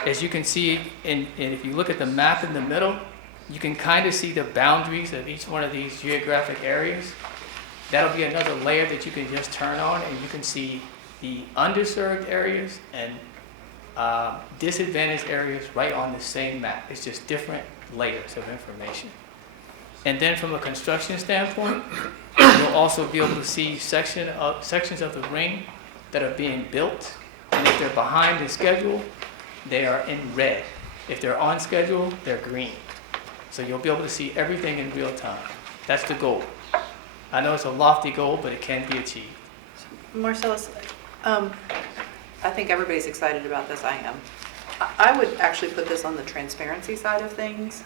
as you can see, and if you look at the map in the middle, you can kind of see the boundaries of each one of these geographic areas. That'll be another layer that you can just turn on, and you can see the underserved areas and disadvantaged areas right on the same map. It's just different layers of information. And then from a construction standpoint, you'll also be able to see sections of the ring that are being built, and if they're behind the schedule, they are in red. If they're on schedule, they're green. So you'll be able to see everything in real time. That's the goal. I know it's a lofty goal, but it can be achieved. Marcellus, I think everybody's excited about this. I am. I would actually put this on the transparency side of things,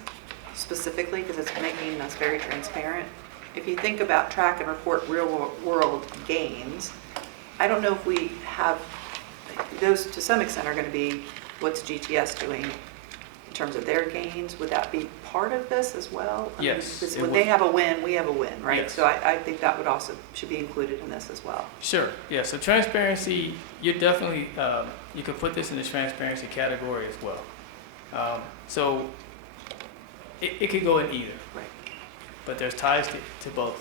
specifically because it's making us very transparent. If you think about track and report real world gains, I don't know if we have, those to some extent are going to be what's GTS doing in terms of their gains. Would that be part of this as well? Yes. Because when they have a win, we have a win, right? Yes. So I think that would also should be included in this as well. Sure. Yeah. So transparency, you definitely you could put this in the transparency category as well. So it could go in either. Right. But there's ties to both.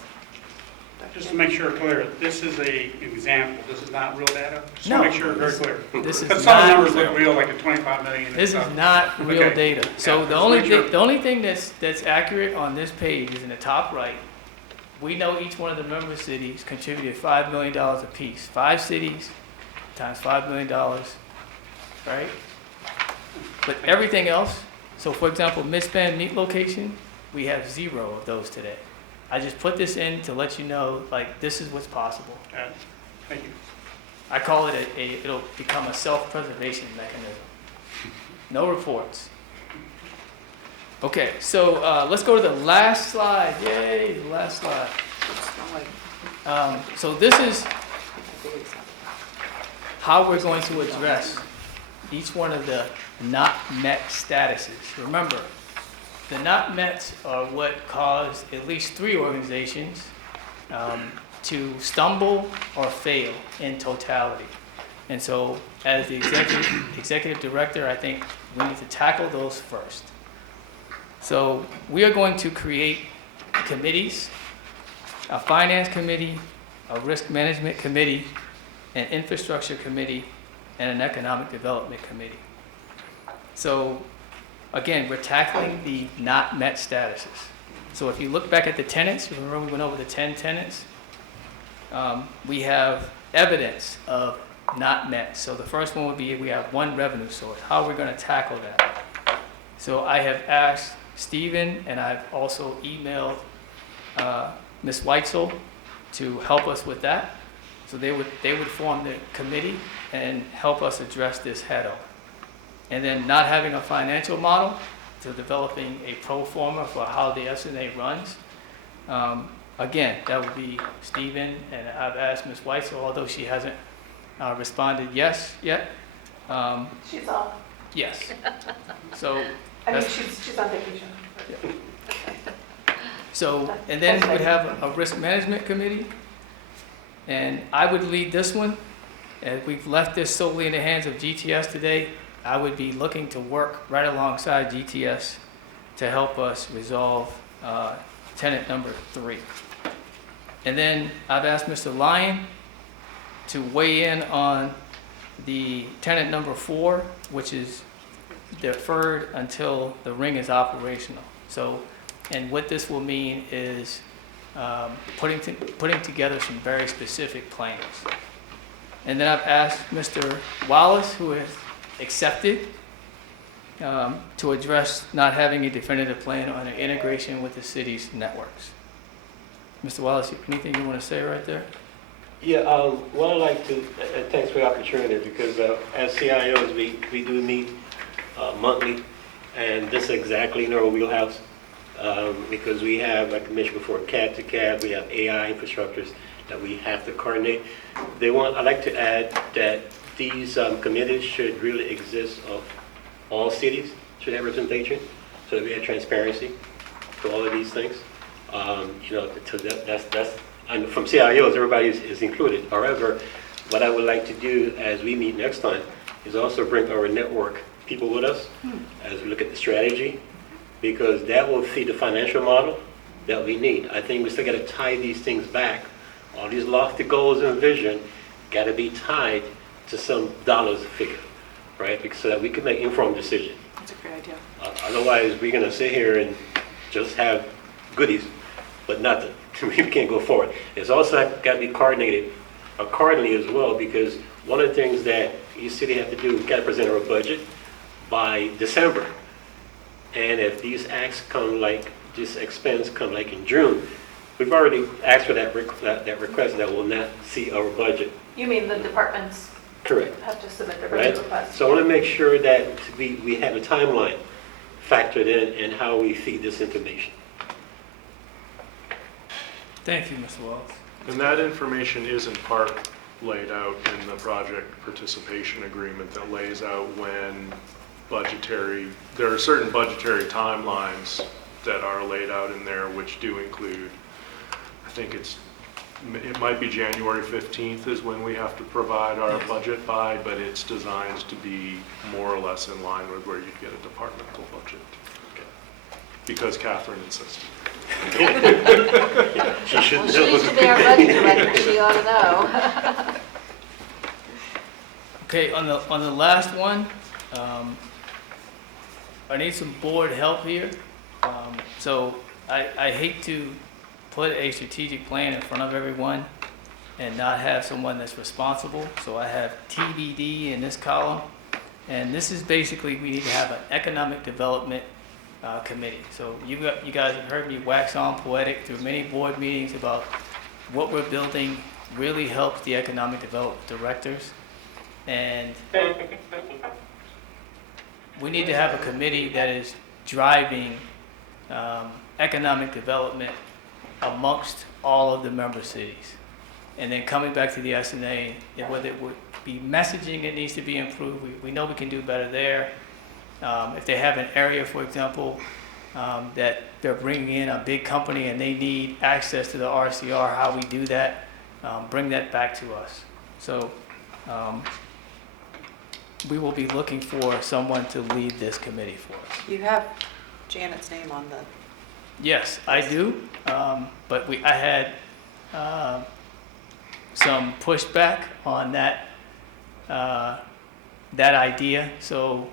Just to make sure clear, this is an example, this is not real data? Just No. to make sure very clear. This is Because some of the not numbers look real. real, like the 25 million and This stuff. is not real Okay. data. So Yeah, the just only make sure. thing, the only thing that's accurate on this page is in the top right. We know each one of the member cities contributed $5 million apiece. 5 cities times $5 million, right? But everything else, so for example, Mid-Span Meat Location, we have 0 of those today. I just put this in to let you know, like, this is what's possible. Thank you. I call it it'll become a self-preservation mechanism. No reports. Okay, so let's go to the last slide. Yay, the last slide. So this is how we're going to address each one of the not met statuses. Remember, the not mets are what caused at least 3 organizations to stumble or fail in totality. And so as the executive director, I think we need to tackle those first. So we are going to create committees, a finance committee, a risk management committee, an infrastructure committee, and an economic development committee. So again, we're tackling the not met statuses. So if you look back at the tenants, remember we went over the 10 tenants? We have evidence of not met. So the first one would be we have 1 revenue source. How are we going to tackle that? So I have asked Stephen, and I've also emailed Ms. Weitzel to help us with that. So they would form the committee and help us address this head on. And then not having a financial model, to developing a pro forma for how the SNA runs. Again, that would be Stephen, and I've asked Ms. Weitzel, although she hasn't responded yes yet. She's off. Yes. So I mean, that's, she's on vacation. so, and then we would have a risk management committee, and I would lead this one. And we've left this solely in the hands of GTS today. I would be looking to work right alongside GTS to help us resolve tenant number 3. And then I've asked Mr. Lyon to weigh in on the tenant number 4, which is deferred until the ring is operational. So, and what this will mean is putting together some very specific plans. And then I've asked Mr. Wallace, who has accepted, to address not having a definitive plan on an integration with the city's networks. Mr. Wallace, anything you want to say right there? Yeah, what I'd like to, and thanks for the opportunity, because as CIOs, we do meet monthly, and this is exactly in our wheelhouse, because we have, like I mentioned before, CAD to CAD, we have AI infrastructures that we have to coordinate. I'd like to add that these committees should really exist of all cities, should have representation, so that we have transparency for all of these things. So that's and from CIOs, everybody is included. However, what I would like to do as we meet next time is also bring our network people with us as we look at the strategy, because that will feed the financial model that we need. I think we still got to tie these things back. All these lofty goals and vision got to be tied to some dollars figure, right? Because so that we can make informed decisions. That's a great idea. Otherwise, we're going to sit here and just have goodies, but nothing. We can't go forward. It's also got to be coordinated accordingly as well, because one of the things that each city have to do, we got to present our budget by December. And if these acts come like, this expense come like in June, we've already asked for that request that will not see our budget. You mean the departments Correct. have to submit their Right? budget request? So I want to make sure that we have a timeline factored in how we feed this information. Thank you, Mr. Wallace. And that information is in part laid out in the project participation agreement that lays out when there are certain budgetary timelines that are laid out in there, which do include, I think it might be January 15th is when we have to provide our budget by, but it's designed to be more or less in line with where you'd get a departmental budget. Because Catherine insisted. She should Well, know. she used to be our budget director, she ought to know. Okay, on the last one, I need some board help here. So I hate to put a strategic plan in front of everyone and not have someone that's responsible. So I have TBD in this column. And this is basically, we need to have an economic development committee. So you guys have heard me wax on poetic through many board meetings about what we're building really helps the economic development directors. And we need to have a committee that is driving economic development amongst all of the member cities. And then coming back to the SNA, and whether it would be messaging that needs to be improved, we know we can do better there. If they have an area, for example, that they're bringing in a big company and they need access to the RCR, how we do that, bring that back to us. So we will be looking for someone to lead this committee for us. You have Janet's name on the, Yes, I do, but I had some pushback on that idea, so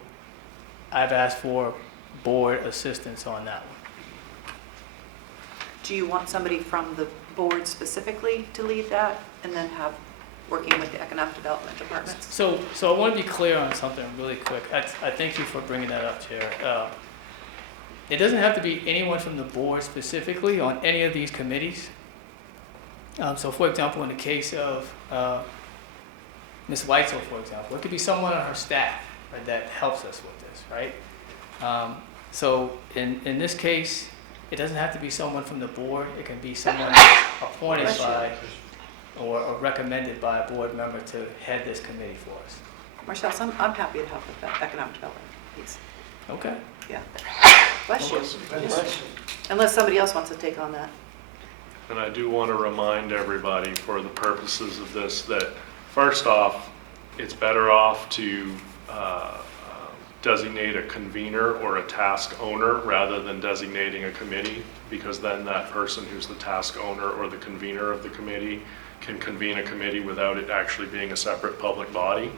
I've asked for board assistance on that one. do you want somebody from the board specifically to lead that and then have, working with the economic development departments? So I want to be clear on something really quick. I thank you for bringing that up, Chair. It doesn't have to be anyone from the board specifically on any of these committees. So for example, in the case of Ms. Weitzel, for example, it could be someone on her staff, right, that helps us with this, right? So in this case, it doesn't have to be someone from the board. It can be someone that's appointed by or recommended by a board member to head this committee for us. Marcel, I'm happy to help with that economic development piece. Okay. Yeah. Bless you. Unless somebody else wants to take on that. And I do want to remind everybody, for the purposes of this, that first off, it's better off to designate a convener or a task owner rather than designating a committee, because then that person who's the task owner or the convener of the committee can convene a committee without it actually being a separate public body.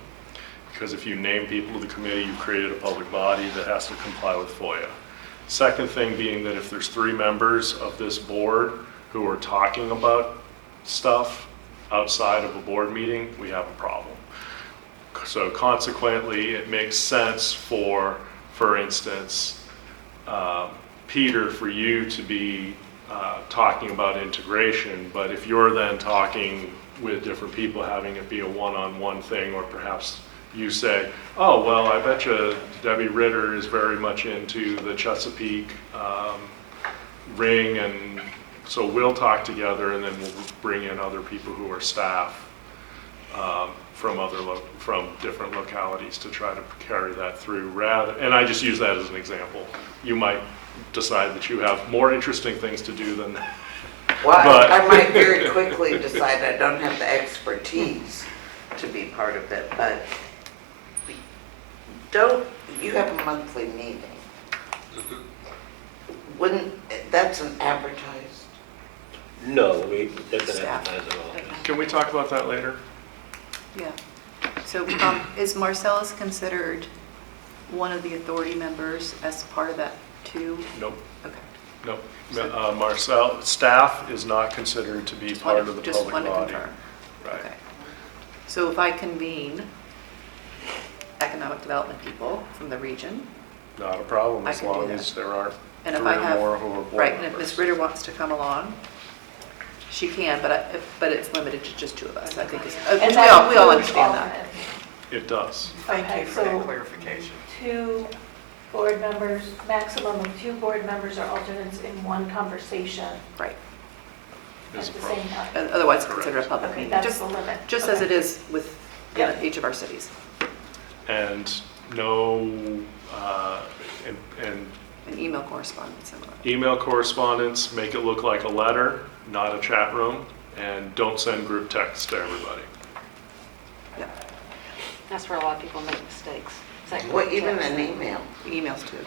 Because if you name people to the committee, you've created a public body that has to comply with FOIA. Second thing being that if there's 3 members of this board who are talking about stuff outside of a board meeting, we have a problem. So consequently, it makes sense for instance, Peter, for you to be talking about integration, but if you're then talking with different people, having it be a one-on-one thing, or perhaps you say, oh, well, I bet you Debbie Ritter is very much into the Chesapeake ring, and so we'll talk together, and then we'll bring in other people who are staff from different localities to try to carry that through. And I just use that as an example. You might decide that you have more interesting things to do than that. Well, I might very quickly decide I don't have the expertise to be part of it, but you have a monthly meeting. That's an advertised? No, that's an Staff. advertising all. Can we talk about that later? Yeah. So is Marcellus considered one of the authority members as part of that too? Nope. Okay. Nope. Marcel, staff is not considered to be part of the Just public want to body. confirm. Right. Okay. So if I convene economic development people from the region, Not a problem, I as can do long that. as there aren't and 3 if I or have, more who are board right, and if members. Ms. Ritter wants to come along, she can, but it's limited to just 2 of us, I think. And Which that we all includes understand that. alternates. It does. Okay, so 2 board members, maximum of 2 board members or alternates in one conversation Right. at Is the a same problem. time. Otherwise considered a public Okay, meeting, that's just the limit. as it Okay. is with each of our cities. And no, and And email correspondence and whatnot. email correspondence, make it look like a letter, not a chat room, and don't send group texts to everybody. Yeah. That's where a lot of people make mistakes. technical Well, even text. an email. Emails too.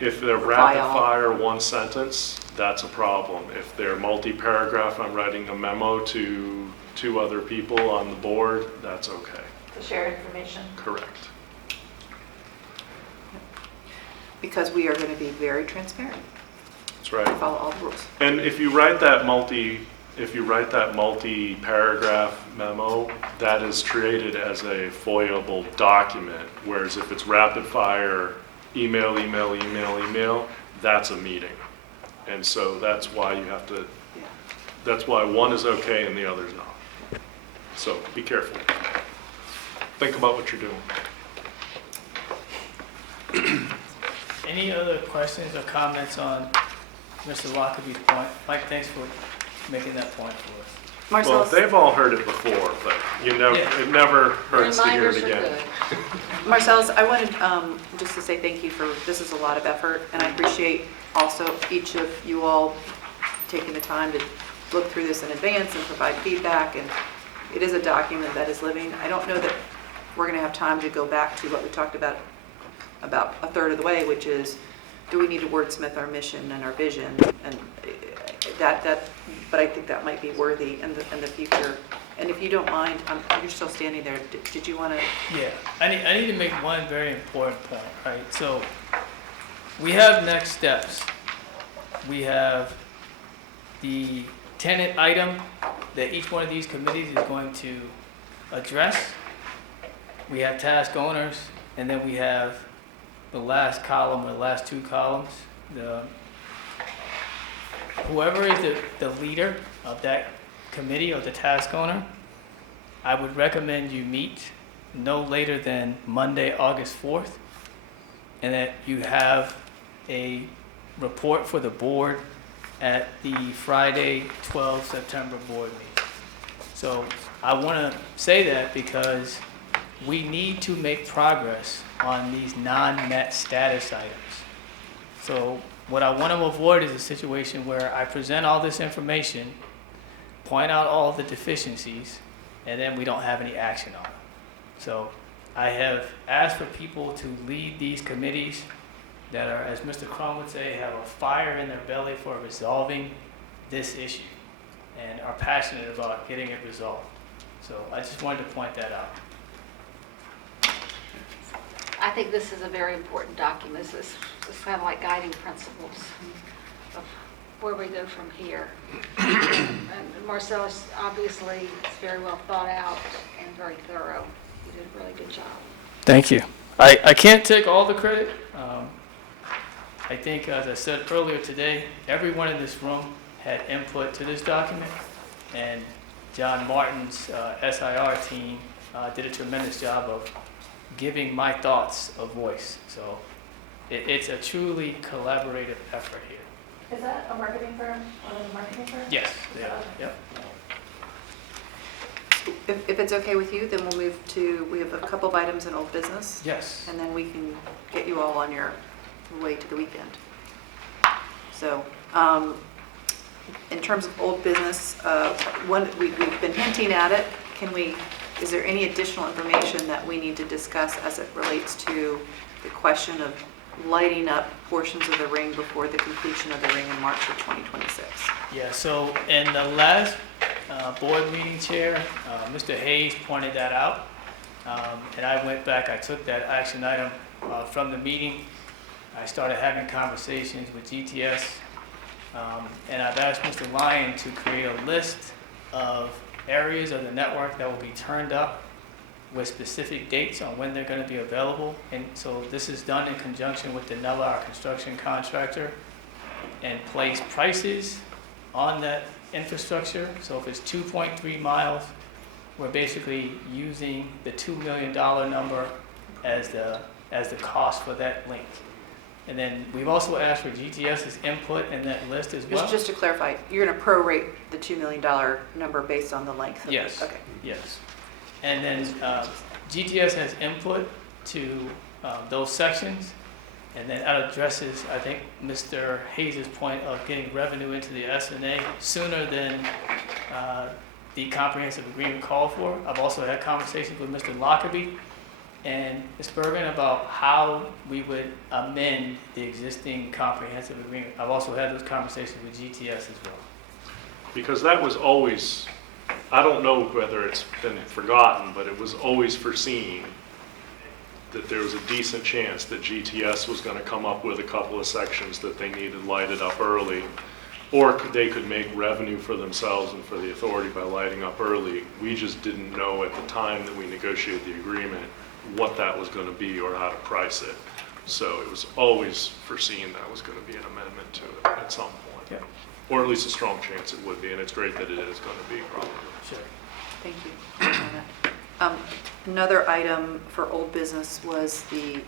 If they're Reply rapid all. fire, one sentence, that's a problem. If they're multi-paragraph, I'm writing a memo to two other people on the board, that's okay. To share information. Correct. Because we are going to be very transparent. That's right. Follow all the rules. And if you write that multi-paragraph memo, that is treated as a FOIA-able document, whereas if it's rapid fire, email, that's a meeting. And so that's why you have to, Yeah. that's why one is okay and the other's not. So be careful. Think about what you're doing. Any other questions or comments on Mr. Lockaby's point? Mike, thanks for making that point for us. Well, Marcellus, they've all heard it before, but it never hurts to hear it Reminders are again. good. Marcellus, I wanted just to say thank you for, this is a lot of effort, and I appreciate also each of you all taking the time to look through this in advance and provide feedback, and it is a document that is living. I don't know that we're going to have time to go back to what we talked about a third of the way, which is, do we need to wordsmith our mission and our vision, and but I think that might be worthy in the future. And if you don't mind, you're still standing there. Did you want to? Yeah, I need to make one very important point, right? So we have next steps. We have the tenant item that each one of these committees is going to address. We have task owners, and then we have the last column or the last two columns. Whoever is the leader of that committee or the task owner, I would recommend you meet no later than Monday, August 4th, and that you have a report for the board at the Friday, 12 September board meeting. So I want to say that because we need to make progress on these non-met status items. So what I want to avoid is a situation where I present all this information, point out all the deficiencies, and then we don't have any action on it. So I have asked for people to lead these committees that are, as Mr. Crum would say, have a fire in their belly for resolving this issue and are passionate about getting it resolved. So I just wanted to point that out. I think this is a very important document. It's kind of like guiding principles of where we go from here. And Marcellus, obviously, it's very well thought out and very thorough. You did a really good job. Thank you. I can't take all the credit. I think, as I said earlier today, everyone in this room had input to this document, and John Martin's SIR team did a tremendous job of giving my thoughts a voice. So it's a truly collaborative effort here. Is that a marketing firm? One of the marketing firms? Yes, they are. Yep. If it's okay with you, then we'll move to, we have a couple of items in old business, Yes. and then we can get you all on your way to the weekend. So, in terms of old business, we've been hinting at it. Is there any additional information that we need to discuss as it relates to the question of lighting up portions of the ring before the completion of the ring in March of 2026? Yeah, so in the last board meeting, Chair, Mr. Hayes pointed that out. And I went back, I took that action item from the meeting. I started having conversations with GTS. And I've asked Mr. Lyon to create a list of areas of the network that will be turned up with specific dates on when they're going to be available. And so this is done in conjunction with Denella, our construction contractor, and place prices on that infrastructure. So if it's 2.3 miles, we're basically using the $2 million number as the cost for that link. And then we've also asked for GTS's input in that list as well. Just to clarify, you're going to prorate the $2 million number based on the length of Yes. Okay. Yes. And then GTS has input to those sections, and then that addresses, I think, Mr. Hayes' point of getting revenue into the SNA sooner than the comprehensive agreement called for. I've also had conversations with Mr. Lockaby, and Ms. Bergen about how we would amend the existing comprehensive agreement. I've also had those conversations with GTS as well. Because that was always, I don't know whether it's been forgotten, but it was always foreseen that there was a decent chance that GTS was going to come up with a couple of sections that they needed lighted up early, or they could make revenue for themselves and for the authority by lighting up early. We just didn't know at the time that we negotiated the agreement what that was going to be or how to price it. So it was always foreseen that was going to be an amendment to it at some point. Yeah. Or at least a strong chance it would be, and it's great that it is going to be, probably. Sure. Thank you. Another item for old business was the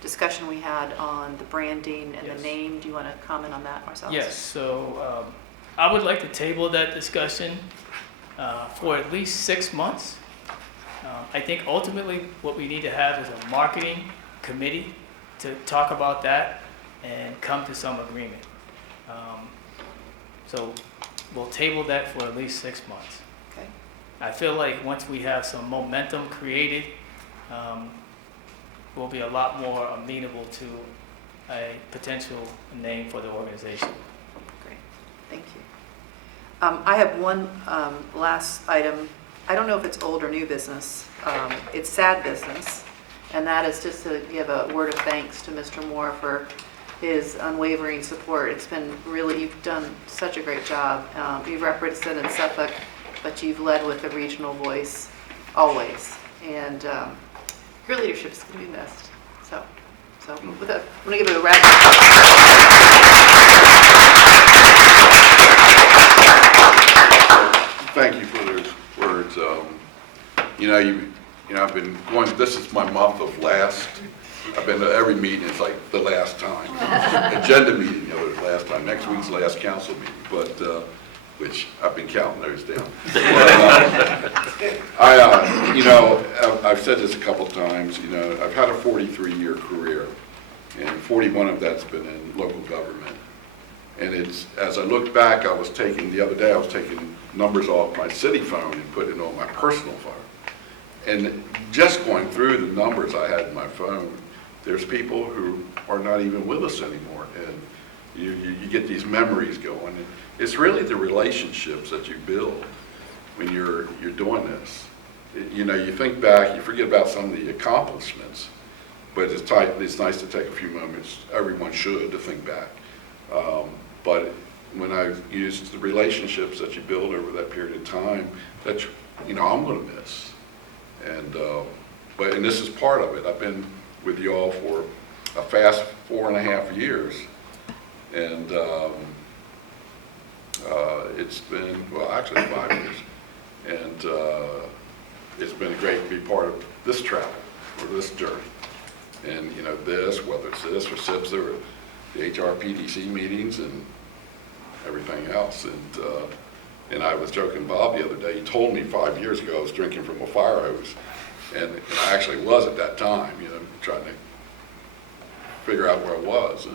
discussion we had on the branding and Yes. the name. Do you want to comment on that, Marcellus? Yes, so I would like to table that discussion for at least 6 months. I think ultimately what we need to have is a marketing committee to talk about that and come to some agreement. So we'll table that for at least 6 months. Okay. I feel like once we have some momentum created, we'll be a lot more amenable to a potential name for the organization. Great, thank you. I have one last item. I don't know if it's old or new business. It's sad business, and that is just to give a word of thanks to Mr. Moore for his unwavering support. It's been really, you've done such a great job. You've represented Suffolk, but you've led with a regional voice always, and your leadership is going to be missed. So with that, I'm going to give it a round of applause. Thank you for those words. I've been going, this is my month of last. I've been to every meeting, it's like the last time. Agenda meeting, was the last time. Next week's last council meeting, but, which I've been counting those down. I've said this a couple times, I've had a 43-year career, and 41 of that's been in local government. And as I looked back, the other day, I was taking numbers off my city phone and putting it on my personal phone. And just going through the numbers I had in my phone, there's people who are not even with us anymore. And you get these memories going. And it's really the relationships that you build when you're doing this. You think back, you forget about some of the accomplishments, but it's nice to take a few moments, everyone should, to think back. But when I used the relationships that you build over that period of time, that I'm going to miss. And this is part of it. I've been with you all for a fast 4.5 years, and it's been, well, actually 5 years, and it's been great to be part of this travel, or this journey. And whether it's this or SIPSA or the HRPDC meetings and everything else. And I was joking Bob the other day, he told me 5 years ago I was drinking from a fire hose. And I actually was at that time, trying to figure out where I was.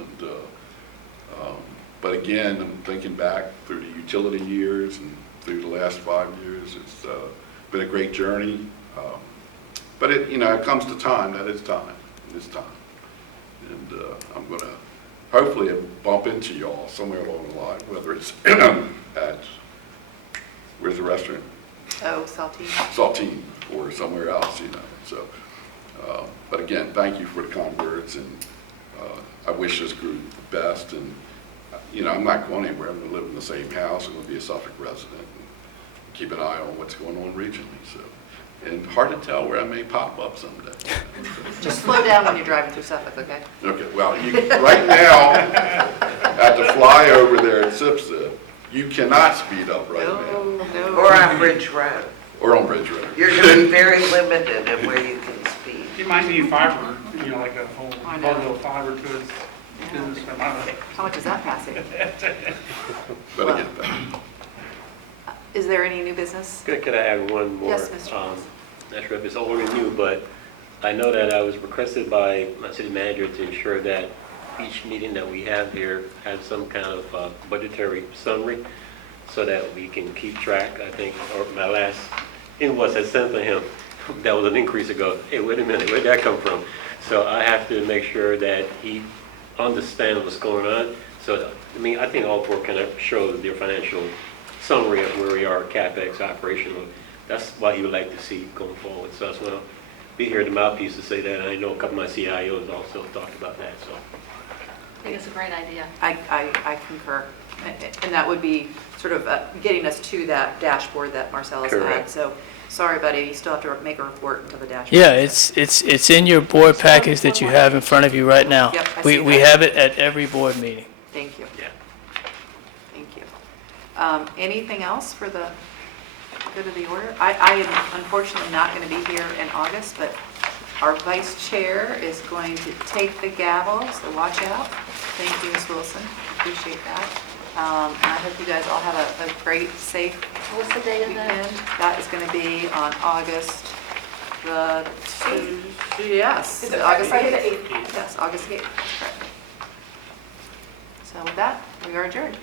But again, I'm thinking back through the utility years and through the last 5 years, it's been a great journey. But it comes to time, that is time, it's time. And I'm gonna hopefully bump into y'all somewhere along the line, whether it's at, where's the restaurant? Oh, Saltine. Saltine or somewhere else, So, but again, thank you for the kind words, and I wish this group the best. And I'm not going anywhere. I'm going to live in the same house. I'm going to be a Suffolk resident and keep an eye on what's going on regionally. So, and hard to tell where I may pop up someday. Just slow down when you're driving through Suffolk, okay? Okay. Well, right now at the flyover there at SIPSA, you cannot speed up right now. No. Or on Bridge Road. Or on Bridge Road. You're going to be very limited in where you can speed. You might need fiber, like a whole I know. bundle of fiber to his business. How much is that passing? But Well, again, Is there any new business? Could I add one more? Yes, Mr. Ross. Not sure if it's old or new, but I know that I was requested by my city manager to ensure that each meeting that we have here has some kind of budgetary summary so that we can keep track. I think, or my last invoice I sent to him that was an increase, I go, hey, wait a minute, where'd that come from? So I have to make sure that he understands what's going on. So, I mean, I think all four kind of show their financial summary of where we are, CapEx, operational. That's what he would like to see going forward. So that's why I'll be here, the mouthpiece to say that. And I know a couple of my CIOs also talked about that, so. I think it's a great idea. I concur. And that would be sort of getting us to that dashboard that Marcellus had. Correct. So, sorry, buddy, you still have to make a report until the dashboard. Yeah, it's in your board package that you have in front of you right now. Yep, I see We that. have it at every board meeting. Thank you. Yeah. Thank you. Anything else for the good of the order? I am unfortunately not going to be here in August, but our vice chair is going to take the gavel, so watch out. Thank you, Ms. Wilson. Appreciate that. And I hope you guys all have a great, safe What's the date of weekend. that? That is going to be on August the, yes, Is it August Friday the 8th. Yes, August 8th, that's correct. So with that, we are adjourned.